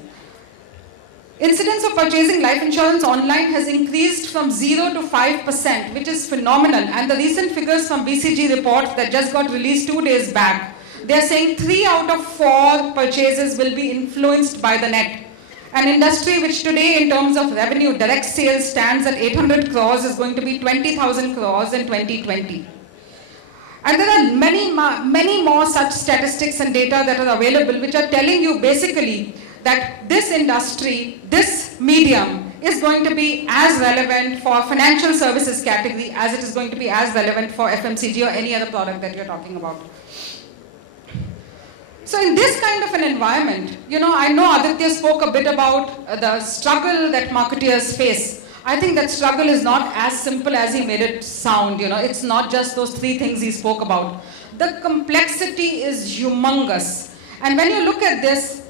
Incidence of purchasing life insurance online has increased from 0 to 5%, which is phenomenal. And the recent figures from BCG report that just got released 2 days back, they're saying 3 out of 4 purchases will be influenced by the net. An industry which today in terms of revenue, direct sales stands at 800 crores is going to be 20,000 crores in 2020. And there are many more such statistics and data that are available which are telling you basically that this industry, this medium is going to be as relevant for financial services category as it is going to be as relevant for FMCG or any other product that you're talking about. So in this kind of an environment, I know Aditya spoke a bit about the struggle that marketeers face. I think that struggle is not as simple as he made it sound, it's not just those 3 things he spoke about. The complexity is humongous. And when you look at this,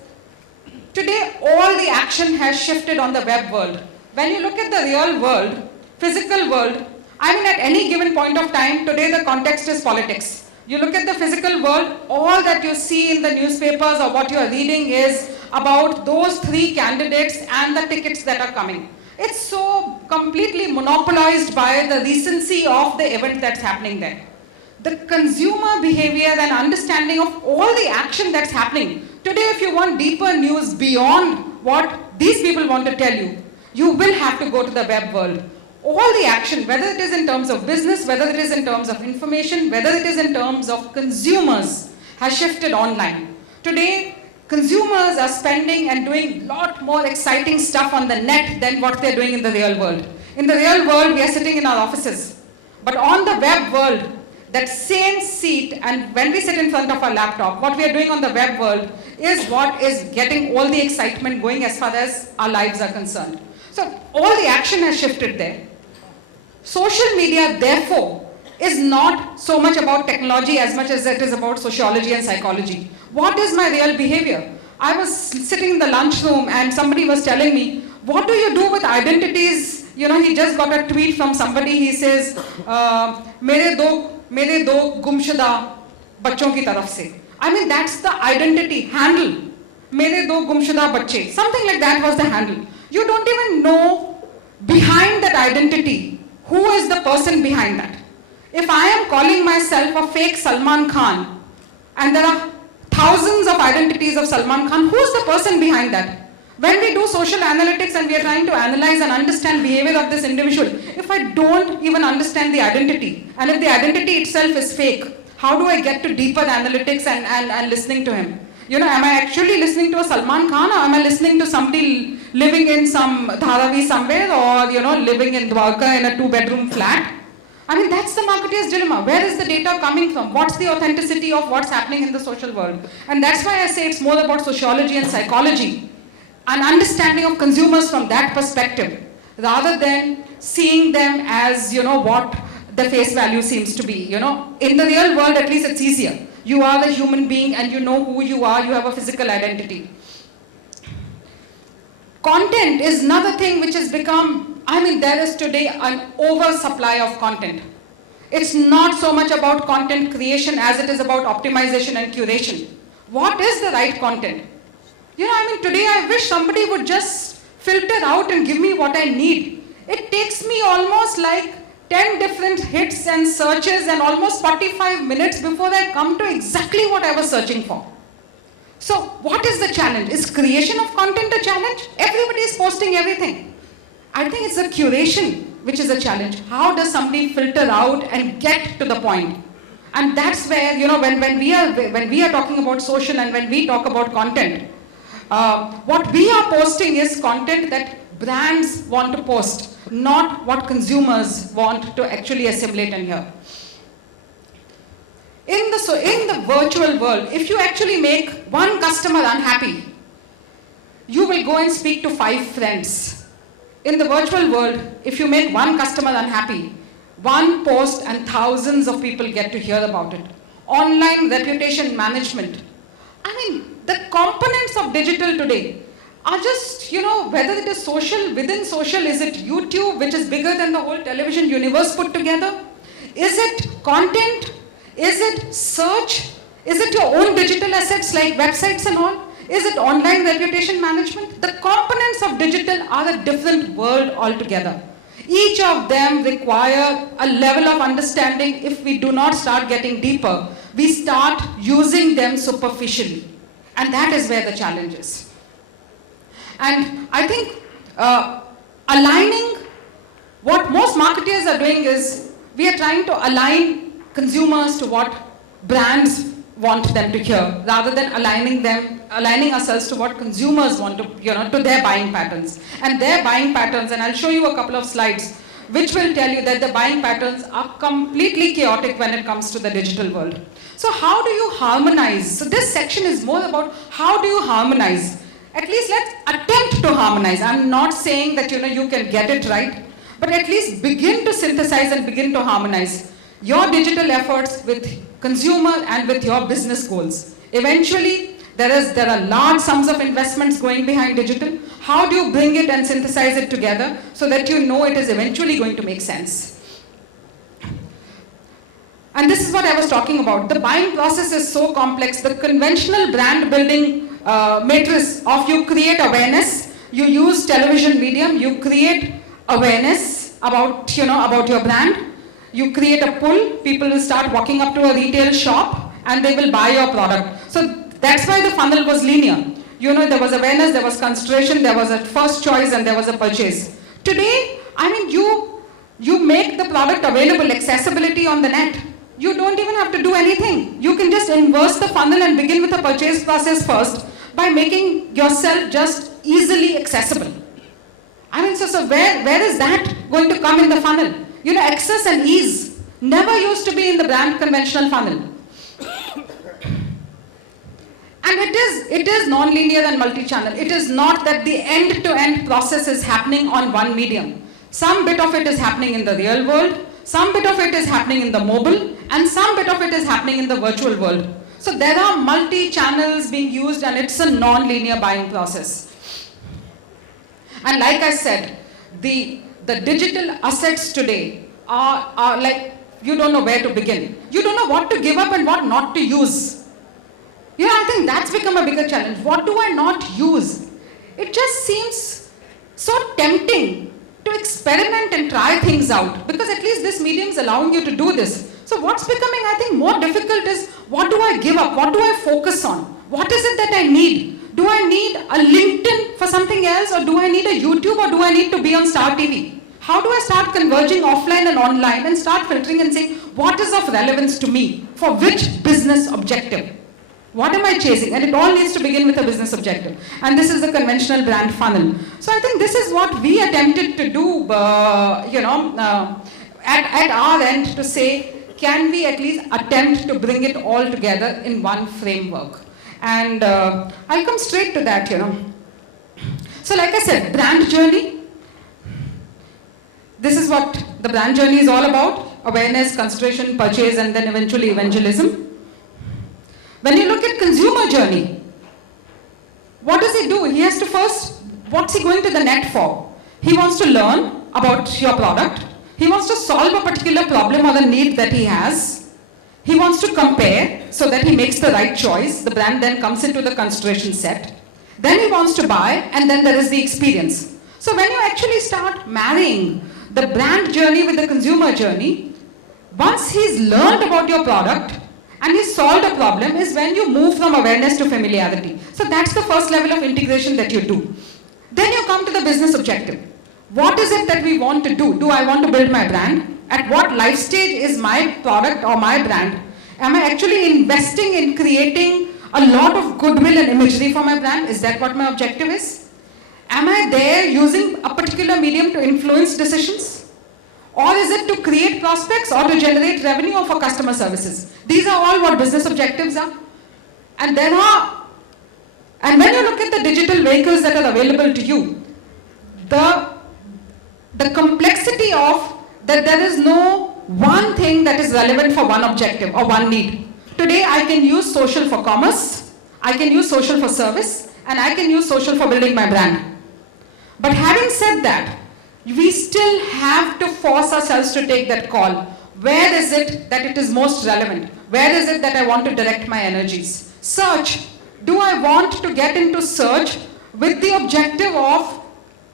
today all the action has shifted on the web world. When you look at the real world, physical world, at any given point of time, today the context is politics. You look at the physical world, all that you see in the newspapers or what you are reading is about those 3 candidates and the tickets that are coming. It's so completely monopolized by the recency of the event that's happening there. The consumer behavior and understanding of all the action that's happening. Today, if you want deeper news beyond what these people want to tell you, you will have to go to the web world. All the action, whether it is in terms of business, whether it is in terms of information, whether it is in terms of consumers, has shifted online. Today, consumers are spending and doing a lot more exciting stuff on the net than what they're doing in the real world. In the real world, we are sitting in our offices. But on the web world, that same seat, and when we sit in front of our laptop, what we are doing on the web world is what is getting all the excitement going as far as our lives are concerned. So all the action has shifted there. Social media, therefore, is not so much about technology as much as it is about sociology and psychology. What is my real behavior? I was sitting in the lunchroom and somebody was telling me, what do you do with identities? You know, he just got a tweet from somebody, he says, mere do gumshada bachon ki taraf se. I mean, that's the identity handle. Mere do gumshada bacche. Something like that was the handle. You don't even know behind that identity, who is the person behind that. If I am calling myself a fake Salman Khan, and there are thousands of identities of Salman Khan, who's the person behind that? When we do social analytics and we are trying to analyze and understand behavior of this individual, if I don't even understand the identity, and if the identity itself is fake, how do I get to deeper analytics and listening to him? You know, am I actually listening to a Salman Khan, or am I listening to somebody living in some Dharavi somewhere, or, you know, living in Dwarka in a 2-bedroom flat? I mean, that's the marketeer's dilemma. Where is the data coming from? What's the authenticity of what's happening in the social world? And that's why I say it's more about sociology and psychology, an understanding of consumers from that perspective, rather than seeing them as, you know, what the face value seems to be. You know, in the real world, at least it's easier. You are the human being and you know who you are, you have a physical identity. Content is another thing which has become, I mean, there is today an oversupply of content. It's not so much about content creation as it is about optimization and curation. What is the right content? You know, I mean, today I wish somebody would just filter out and give me what I need. It takes me almost like 10 different hits and searches and almost 45 minutes before I come to exactly what I was searching for. So what is the challenge? Is creation of content a challenge? Everybody is posting everything. I think it's the curation which is a challenge. How does somebody filter out and get to the point? And that's where, you know, when we are talking about social and when we talk about content, what we are posting is content that brands want to post, not what consumers want to actually assimilate and hear. In the virtual world, if you actually make one customer unhappy, you will go and speak to 5 friends. In the virtual world, if you make one customer unhappy, one post and thousands of people get to hear about it. Online reputation management. I mean, the components of digital today are just, you know, whether it is social, within social, is it YouTube, which is bigger than the whole television universe put together? Is it content? Is it search? Is it your own digital assets like websites and all? Is it online reputation management? The components of digital are a different world altogether. Each of them require a level of understanding. If we do not start getting deeper, we start using them superficially. And that is where the challenge is. And I think aligning, what most marketers are doing is, we are trying to align consumers to what brands want them to hear, rather than aligning ourselves to what consumers want to, you know, to their buying patterns. And their buying patterns, and I'll show you a couple of slides, which will tell you that the buying patterns are completely chaotic when it comes to the digital world. So how do you harmonize? So this section is more about how do you harmonize? At least let's attempt to harmonize. I'm not saying that, you know, you can get it right, but at least begin to synthesize and begin to harmonize your digital efforts with consumer and with your business goals. Eventually, there are large sums of investments going behind digital. How do you bring it and synthesize it together so that you know it is eventually going to make sense? And this is what I was talking about. The buying process is so complex. The conventional brand building matrix of you create awareness, you use television medium, you create awareness about, about your brand. You create a pull, people will start walking up to a retail shop and they will buy your product. So that's why the funnel was linear. There was awareness, there was consideration, there was a first choice and there was a purchase. Today, you make the product available, accessibility on the net. You don't even have to do anything. You can just inverse the funnel and begin with the purchase process first by making yourself just easily accessible. So where is that going to come in the funnel? Access and ease never used to be in the brand conventional funnel. And it is non-linear and multi-channel. It is not that the end-to-end process is happening on one medium. Some bit of it is happening in the real world, some bit of it is happening in the mobile, and some bit of it is happening in the virtual world. So there are multi-channels being used and it's a non-linear buying process. And like I said, the digital assets today are like, you don't know where to begin. You don't know what to give up and what not to use. I think that's become a bigger challenge. What do I not use? It just seems so tempting to experiment and try things out, because at least this medium is allowing you to do this. So what's becoming, I think, more difficult is, what do I give up? What do I focus on? What is it that I need? Do I need a LinkedIn for something else, or do I need a YouTube, or do I need to be on Star TV? How do I start converging offline and online and start filtering and saying, what is of relevance to me? For which business objective? What am I chasing? And it all needs to begin with a business objective. And this is the conventional brand funnel. So I think this is what we attempted to do, at our end, to say, can we at least attempt to bring it all together in one framework? And I'll come straight to that, So like I said, brand journey. This is what the brand journey is all about. Awareness, consideration, purchase, and then eventually evangelism. When you look at consumer journey, what does he do? He has to first, what's he going to the net for? He wants to learn about your product. He wants to solve a particular problem or the need that he has. He wants to compare so that he makes the right choice. The brand then comes into the consideration set. Then he wants to buy, and then there is the experience. So when you actually start marrying the brand journey with the consumer journey, once he's learned about your product, and he solved a problem, is when you move from awareness to familiarity. So that's the first level of integration that you do. Then you come to the business objective. What is it that we want to do? Do I want to build my brand? At what life stage is my product or my brand? Am I actually investing in creating a lot of goodwill and imagery for my brand? Is that what my objective is? Am I there using a particular medium to influence decisions? Or is it to create prospects or to generate revenue or for customer services? These are all what business objectives are. And when you look at the digital vehicles that are available to you, the complexity of that there is no one thing that is relevant for one objective or one need. Today I can use social for commerce, I can use social for service, and I can use social for building my brand. But having said that, we still have to force ourselves to take that call. Where is it that it is most relevant? Where is it that I want to direct my energies? Search. Do I want to get into search with the objective of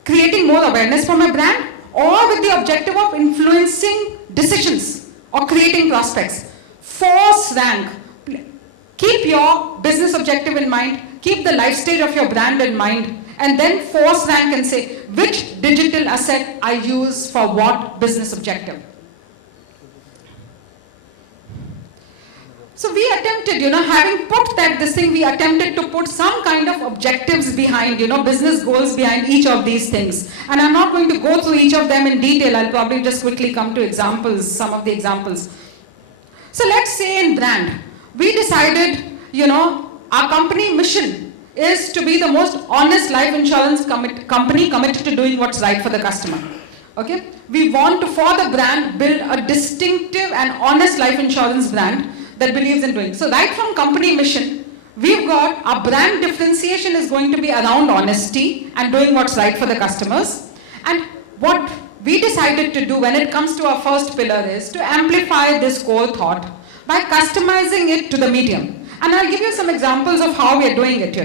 creating more awareness for my brand, or with the objective of influencing decisions or creating prospects? Force rank. Keep your business objective in mind, keep the life stage of your brand in mind, and then force rank and say, which digital asset I use for what business objective. So we attempted, having put this thing, we attempted to put some kind of objectives behind, business goals behind each of these things. And I'm not going to go through each of them in detail. I'll probably just quickly come to examples, some of the examples. So let's say in brand, we decided, our company mission is to be the most honest life insurance company committed to doing what's right for the customer. Okay? We want to, for the brand, build a distinctive and honest life insurance brand that believes in doing. So right from company mission, we've got our brand differentiation is going to be around honesty and doing what's right for the customers. And what we decided to do when it comes to our first pillar is to amplify this core thought by customizing it to the medium. And I'll give you some examples of how we are doing it,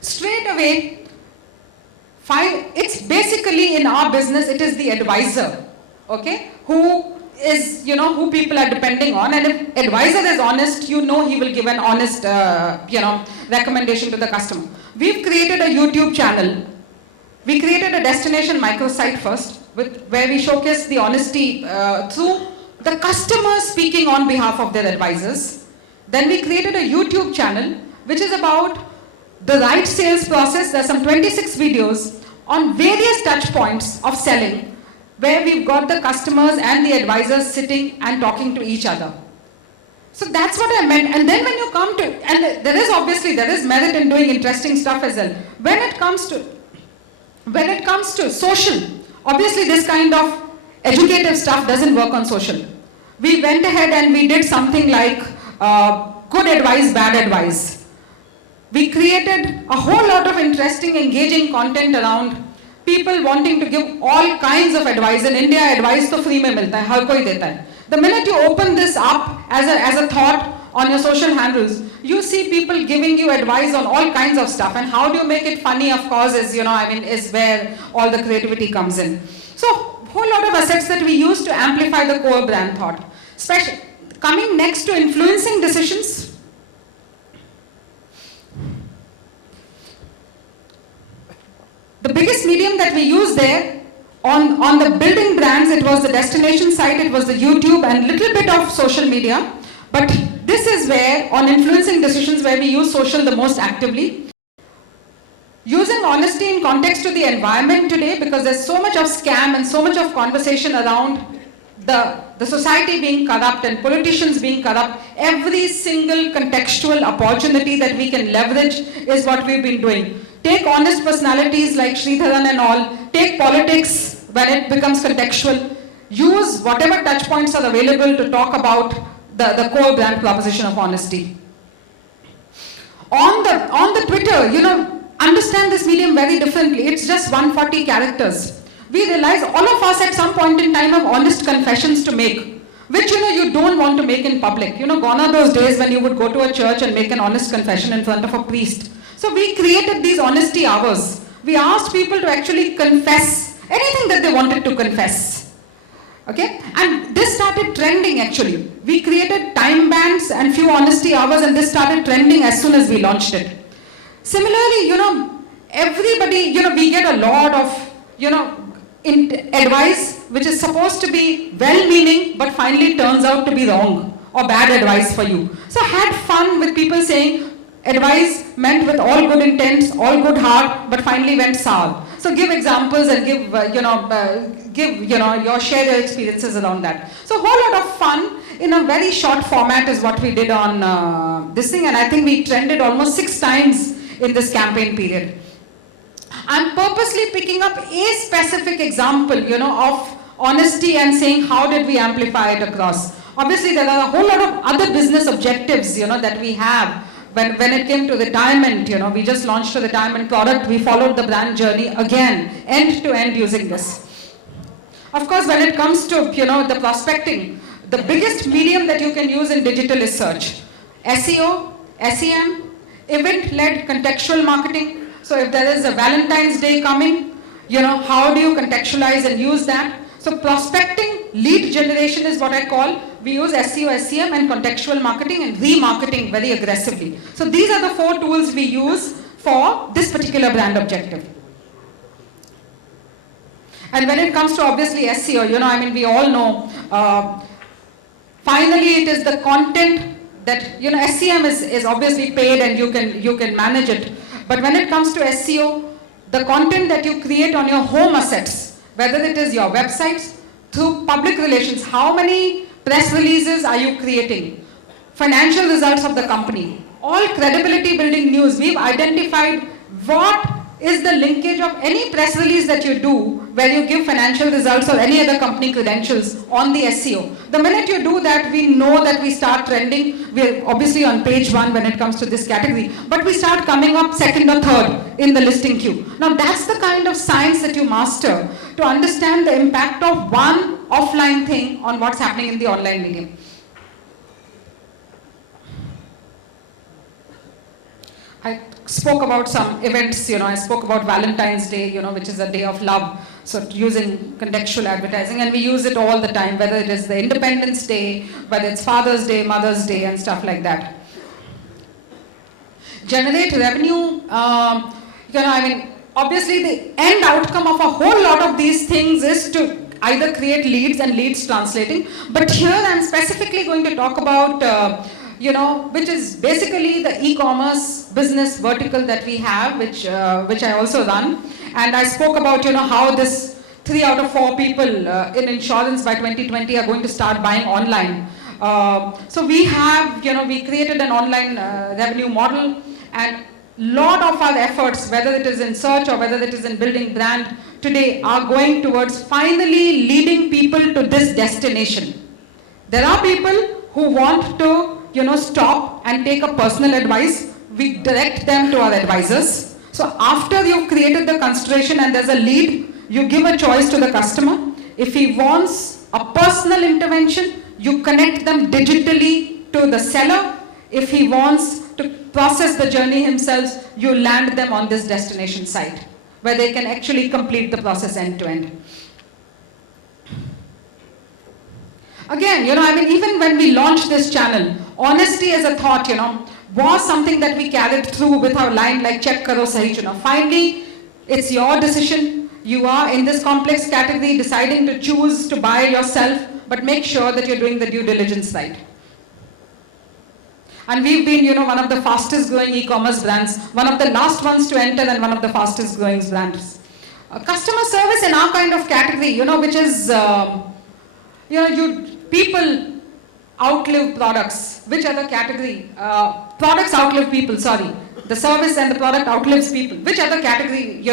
Straight away, it's basically in our business, it is the advisor, okay, who is, who people are depending on. And if advisor is honest, he will give an honest, recommendation to the customer. We've created a YouTube channel. We created a destination microsite first, where we showcase the honesty through the customers speaking on behalf of their advisors. Then we created a YouTube channel, which is about the right sales process. There's some 26 videos on various touch points of selling, where we've got the customers and the advisors sitting and talking to each other. So that's what I meant. And then when you come to, and there is merit in doing interesting stuff as well. When it comes to social, obviously this kind of educative stuff doesn't work on social. We went ahead and we did something like good advice, bad advice. We created a whole lot of interesting, engaging content around people wanting to give all kinds of advice. In India, advice to free mein milta hai, har koi deta hai. The minute you open this up as a thought on your social handles, you see people giving you advice on all kinds of stuff. And how do you make it funny, of course, is where all the creativity comes in. So, whole lot of assets that we use to amplify the core brand thought. Especially coming next to influencing decisions. The biggest medium that we use there on the building brands, it was the destination site, it was the YouTube and little bit of social media. But this is where, on influencing decisions, where we use social the most actively. Using honesty in context to the environment today, because there's so much of scam and so much of conversation around the society being corrupt and politicians being corrupt. Every single contextual opportunity that we can leverage is what we've been doing. Take honest personalities like Sridharan and all, take politics when it becomes contextual, use whatever touch points are available to talk about the core brand proposition of honesty. On the Twitter, understand this medium very differently. It's just 140 characters. We realize all of us at some point in time have honest confessions to make, which you don't want to make in public. Gone are those days when you would go to a church and make an honest confession in front of a priest. So we created these honesty hours. We asked people to actually confess anything that they wanted to confess. Okay? And this started trending actually. We created time bands and few honesty hours, and this started trending as soon as we launched it. Similarly, everybody, we get a lot of, advice which is supposed to be well-meaning but finally turns out to be wrong or bad advice for you. So I had fun with people saying advice meant with all good intents, all good heart, but finally went sour. So give examples and share your experiences around that. So a whole lot of fun in a very short format is what we did on this thing, and I think we trended almost 6 times in this campaign period. I'm purposely picking up a specific example, of honesty and saying how did we amplify it across. Obviously, there are a whole lot of other business objectives, that we have. When it came to retirement, we just launched a retirement product. We followed the brand journey again, end to end using this. Of course, when it comes to, the prospecting, the biggest medium that you can use in digital is search. SEO, SEM, event-led contextual marketing. So if there is a Valentine's Day coming, how do you contextualize and use that? So prospecting, lead generation is what I call. We use SEO, SEM and contextual marketing and remarketing very aggressively. So these are the 4 tools we use for this particular brand objective. And when it comes to obviously SEO, we all know, finally it is the content that, SEM is obviously paid and you can manage it. But when it comes to SEO, the content that you create on your home assets, whether it is your websites, through public relations, how many press releases are you creating? Financial results of the company, all credibility building news. We've identified what is the linkage of any press release that you do where you give financial results or any other company credentials on the SEO. The minute you do that, we know that we start trending. We're obviously on page 1 when it comes to this category, but we start coming up 2nd or 3rd in the listing queue. Now that's the kind of science that you master to understand the impact of one offline thing on what's happening in the online medium. I spoke about some events, I spoke about Valentine's Day, which is a day of love. So using contextual advertising, and we use it all the time, whether it is the Independence Day, whether it's Father's Day, Mother's Day, and stuff like that. Generate revenue, obviously the end outcome of a whole lot of these things is to either create leads and leads translating. But here I'm specifically going to talk about, which is basically the e-commerce business vertical that we have, which I also run. And I spoke about, how this 3 out of 4 people in insurance by 2020 are going to start buying online. So we have, we created an online revenue model, and lot of our efforts, whether it is in search or whether it is in building brand today, are going towards finally leading people to this destination. There are people who want to, stop and take a personal advice. We direct them to our advisors. So after you've created the consideration and there's a lead, you give a choice to the customer. If he wants a personal intervention, you connect them digitally to the seller. If he wants to process the journey himself, you land them on this destination site where they can actually complete the process end to end. Again, even when we launched this channel, honesty as a thought, was something that we carried through with our line like check karo sahi chunav. Finally, it's your decision. You are in this complex category deciding to choose to buy yourself, but make sure that you're doing the due diligence right. And we've been, one of the fastest growing e-commerce brands, one of the last ones to enter and one of the fastest growing brands. Customer service in our kind of category, which is, people outlive products. Which other category? Products outlive people, sorry. The service and the product outlives people. Which other category,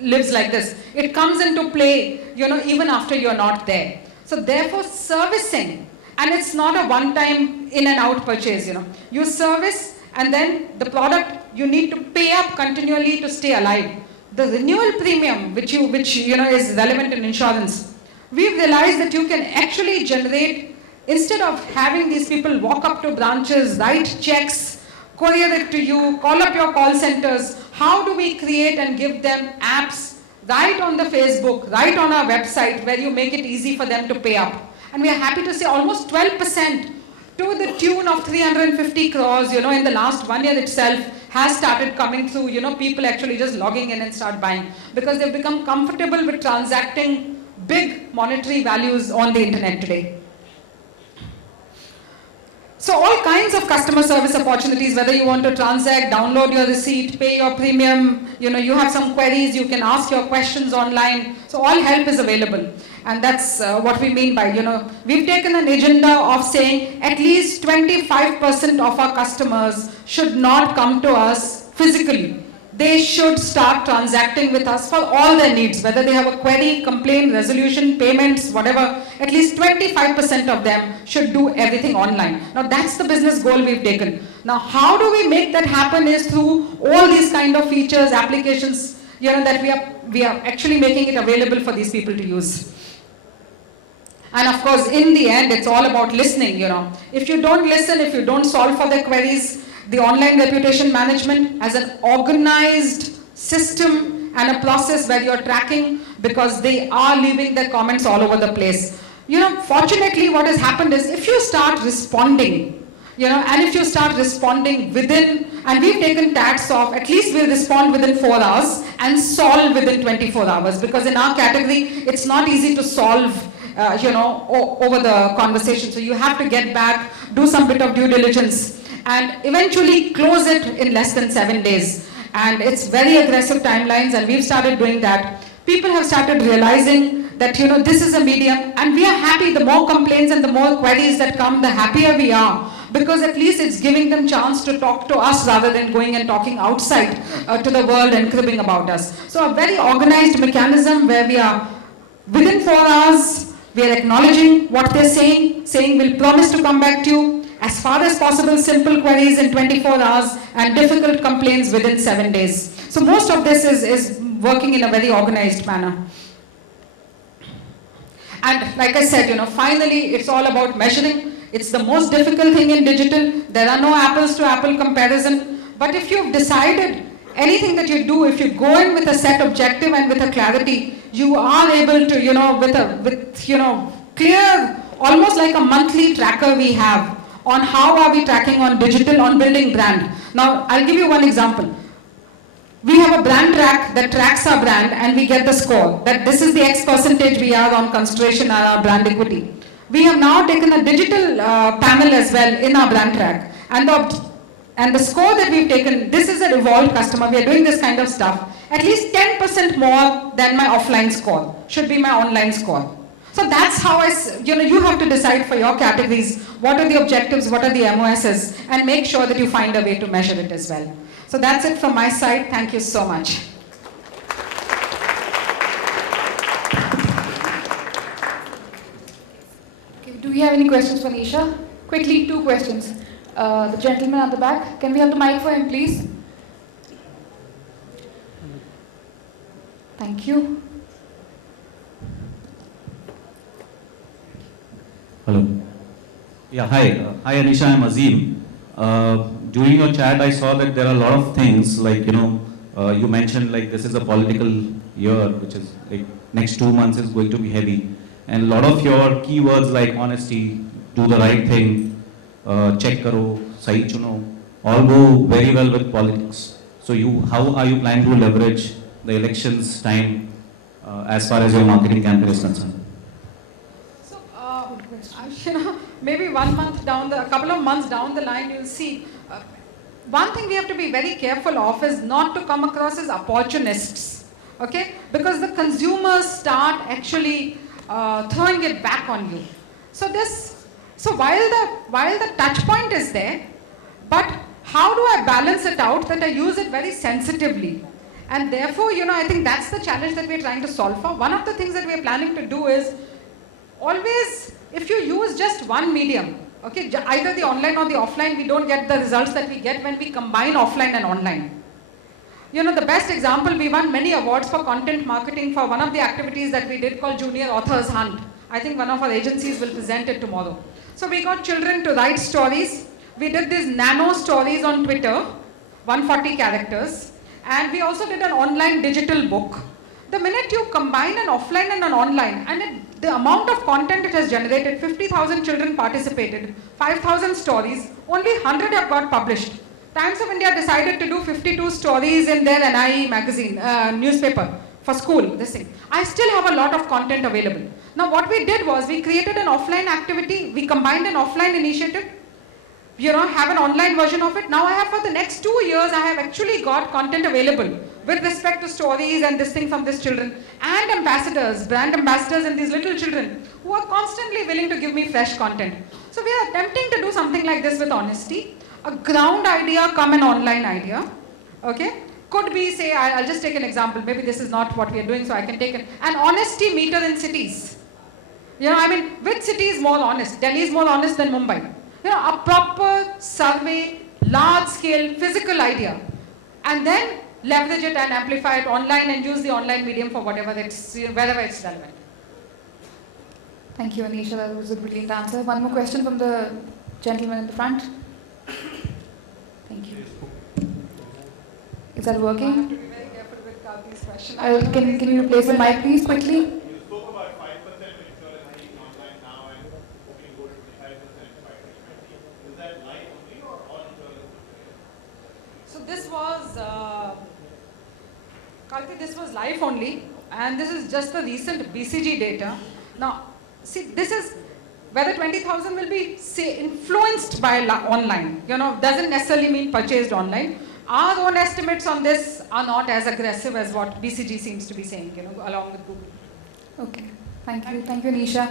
lives like this? It comes into play, even after you're not there. So therefore, servicing, and it's not a one-time in and out purchase, You service, and then the product, you need to pay up continually to stay alive. The renewal premium, which is relevant in insurance, we've realized that you can actually generate, instead of having these people walk up to branches, write checks, courier it to you, call up your call centers, how do we create and give them apps right on the Facebook, right on our website, where you make it easy for them to pay up? And we are happy to say almost 12% to the tune of 350 crores, in the last 1 year itself, has started coming through, people actually just logging in and start buying, because they've become comfortable with transacting big monetary values on the internet today. So all kinds of customer service opportunities, whether you want to transact, download your receipt, pay your premium, you have some queries, you can ask your questions online. So all help is available. And that's what we mean by, we've taken an agenda of saying at least 25% of our customers should not come to us physically. They should start transacting with us for all their needs, whether they have a query, complaint, resolution, payments, whatever. At least 25% of them should do everything online. Now that's the business goal we've taken. Now how do we make that happen is through all these kind of features, applications, that we are actually making it available for these people to use. And of course, in the end, it's all about listening, If you don't listen, if you don't solve for their queries, the online reputation management has an organized system and a process where you're tracking, because they are leaving their comments all over the place. Fortunately, what has happened is if you start responding, and if you start responding within, and we've taken tags of at least we'll respond within 4 hours and solve within 24 hours, because in our category, it's not easy to solve over the conversation. So you have to get back, do some bit of due diligence, and eventually close it in less than 7 days. And it's very aggressive timelines, and we've started doing that. People have started realizing that, this is a medium, and we are happy. The more complaints and the more queries that come, the happier we are, because at least it's giving them chance to talk to us rather than going and talking outside to the world and cribbing about us. So a very organized mechanism where we are within 4 hours, we are acknowledging what they're saying we'll promise to come back to you as far as possible, simple queries in 24 hours and difficult complaints within 7 days. So most of this is working in a very organized manner. And like I said, finally it's all about measuring. It's the most difficult thing in digital. There are no apples to apple comparison. But if you've decided anything that you do, if you go in with a set objective and with a clarity, you are able to, clear, almost like a monthly tracker we have on how are we tracking on digital, on building brand. Now, I'll give you one example. We have a brand track that tracks our brand and we get the score, that this is the X percentage we are on consideration on our brand equity. We have now taken a digital panel as well in our brand track. And the score that we've taken, this is a revolved customer, we are doing this kind of stuff, at least 10% more than my offline score, should be my online score. So that's how you have to decide for your categories, what are the objectives, what are the MOSs, and make sure that you find a way to measure it as well. So that's it from my side. Thank you so much. Okay, do we have any questions for Nisha? Quickly, 2 questions. The gentleman at the back, can we have the mic for him, please? Thank you. Hello. Yeah, hi. Hi, Anisha, I'm Azim. During your chat, I saw that there are a lot of things like, you mentioned like this is a political year, which is like next 2 months is going to be heavy. And a lot of your keywords like honesty, do the right thing, check karo, sahi chuno, all go very well with politics. So how are you planning to leverage the elections time as far as your marketing campaign is concerned? Maybe a couple of months down the line, you'll see. One thing we have to be very careful of is not to come across as opportunists, okay? Because the consumers start actually throwing it back on you. So while the touch point is there, but how do I balance it out that I use it very sensitively? And therefore, I think that's the challenge that we're trying to solve for. One of the things that we're planning to do is always, if you use just one medium, okay, either the online or the offline, we don't get the results that we get when we combine offline and online. The best example, we won many awards for content marketing for one of the activities that we did called Junior Authors Hunt. I think one of our agencies will present it tomorrow. So we got children to write stories. We did these nano stories on Twitter, 140 characters. And we also did an online digital book. The minute you combine an offline and an online, and the amount of content it has generated, 50,000 children participated, 5,000 stories, only 100 have got published. Times of India decided to do 52 stories in their NIE magazine, newspaper for school, this thing. I still have a lot of content available. Now what we did was we created an offline activity, we combined an offline initiative, have an online version of it. Now I have for the next 2 years, I have actually got content available with respect to stories and this thing from these children and ambassadors, brand ambassadors and these little children who are constantly willing to give me fresh content. So we are attempting to do something like this with honesty. A ground idea come an online idea, okay? Could be, say, I'll just take an example. Maybe this is not what we are doing, so I can take an honesty meter in cities. Which city is more honest? Delhi is more honest than Mumbai. A proper survey, large-scale, physical idea. And then leverage it and amplify it online and use the online medium for wherever it's relevant. Thank you, Anisha. That was a brilliant answer. One more question from the gentleman in the front. Thank you. Is that working? I have to be very careful with Kalpi's question. Can you replace the mic, please, quickly? You spoke about 5% insurance being online now and hoping to go to 25% by 2020. Is that live only or all insurance? So this was, Kalpi, this was live only, and this is just the recent BCG data. Now, see, this is whether 20,000 will be, say, influenced by online. Doesn't necessarily mean purchased online. Our own estimates on this are not as aggressive as what BCG seems to be saying, along with Google. Okay, thank you, Anisha.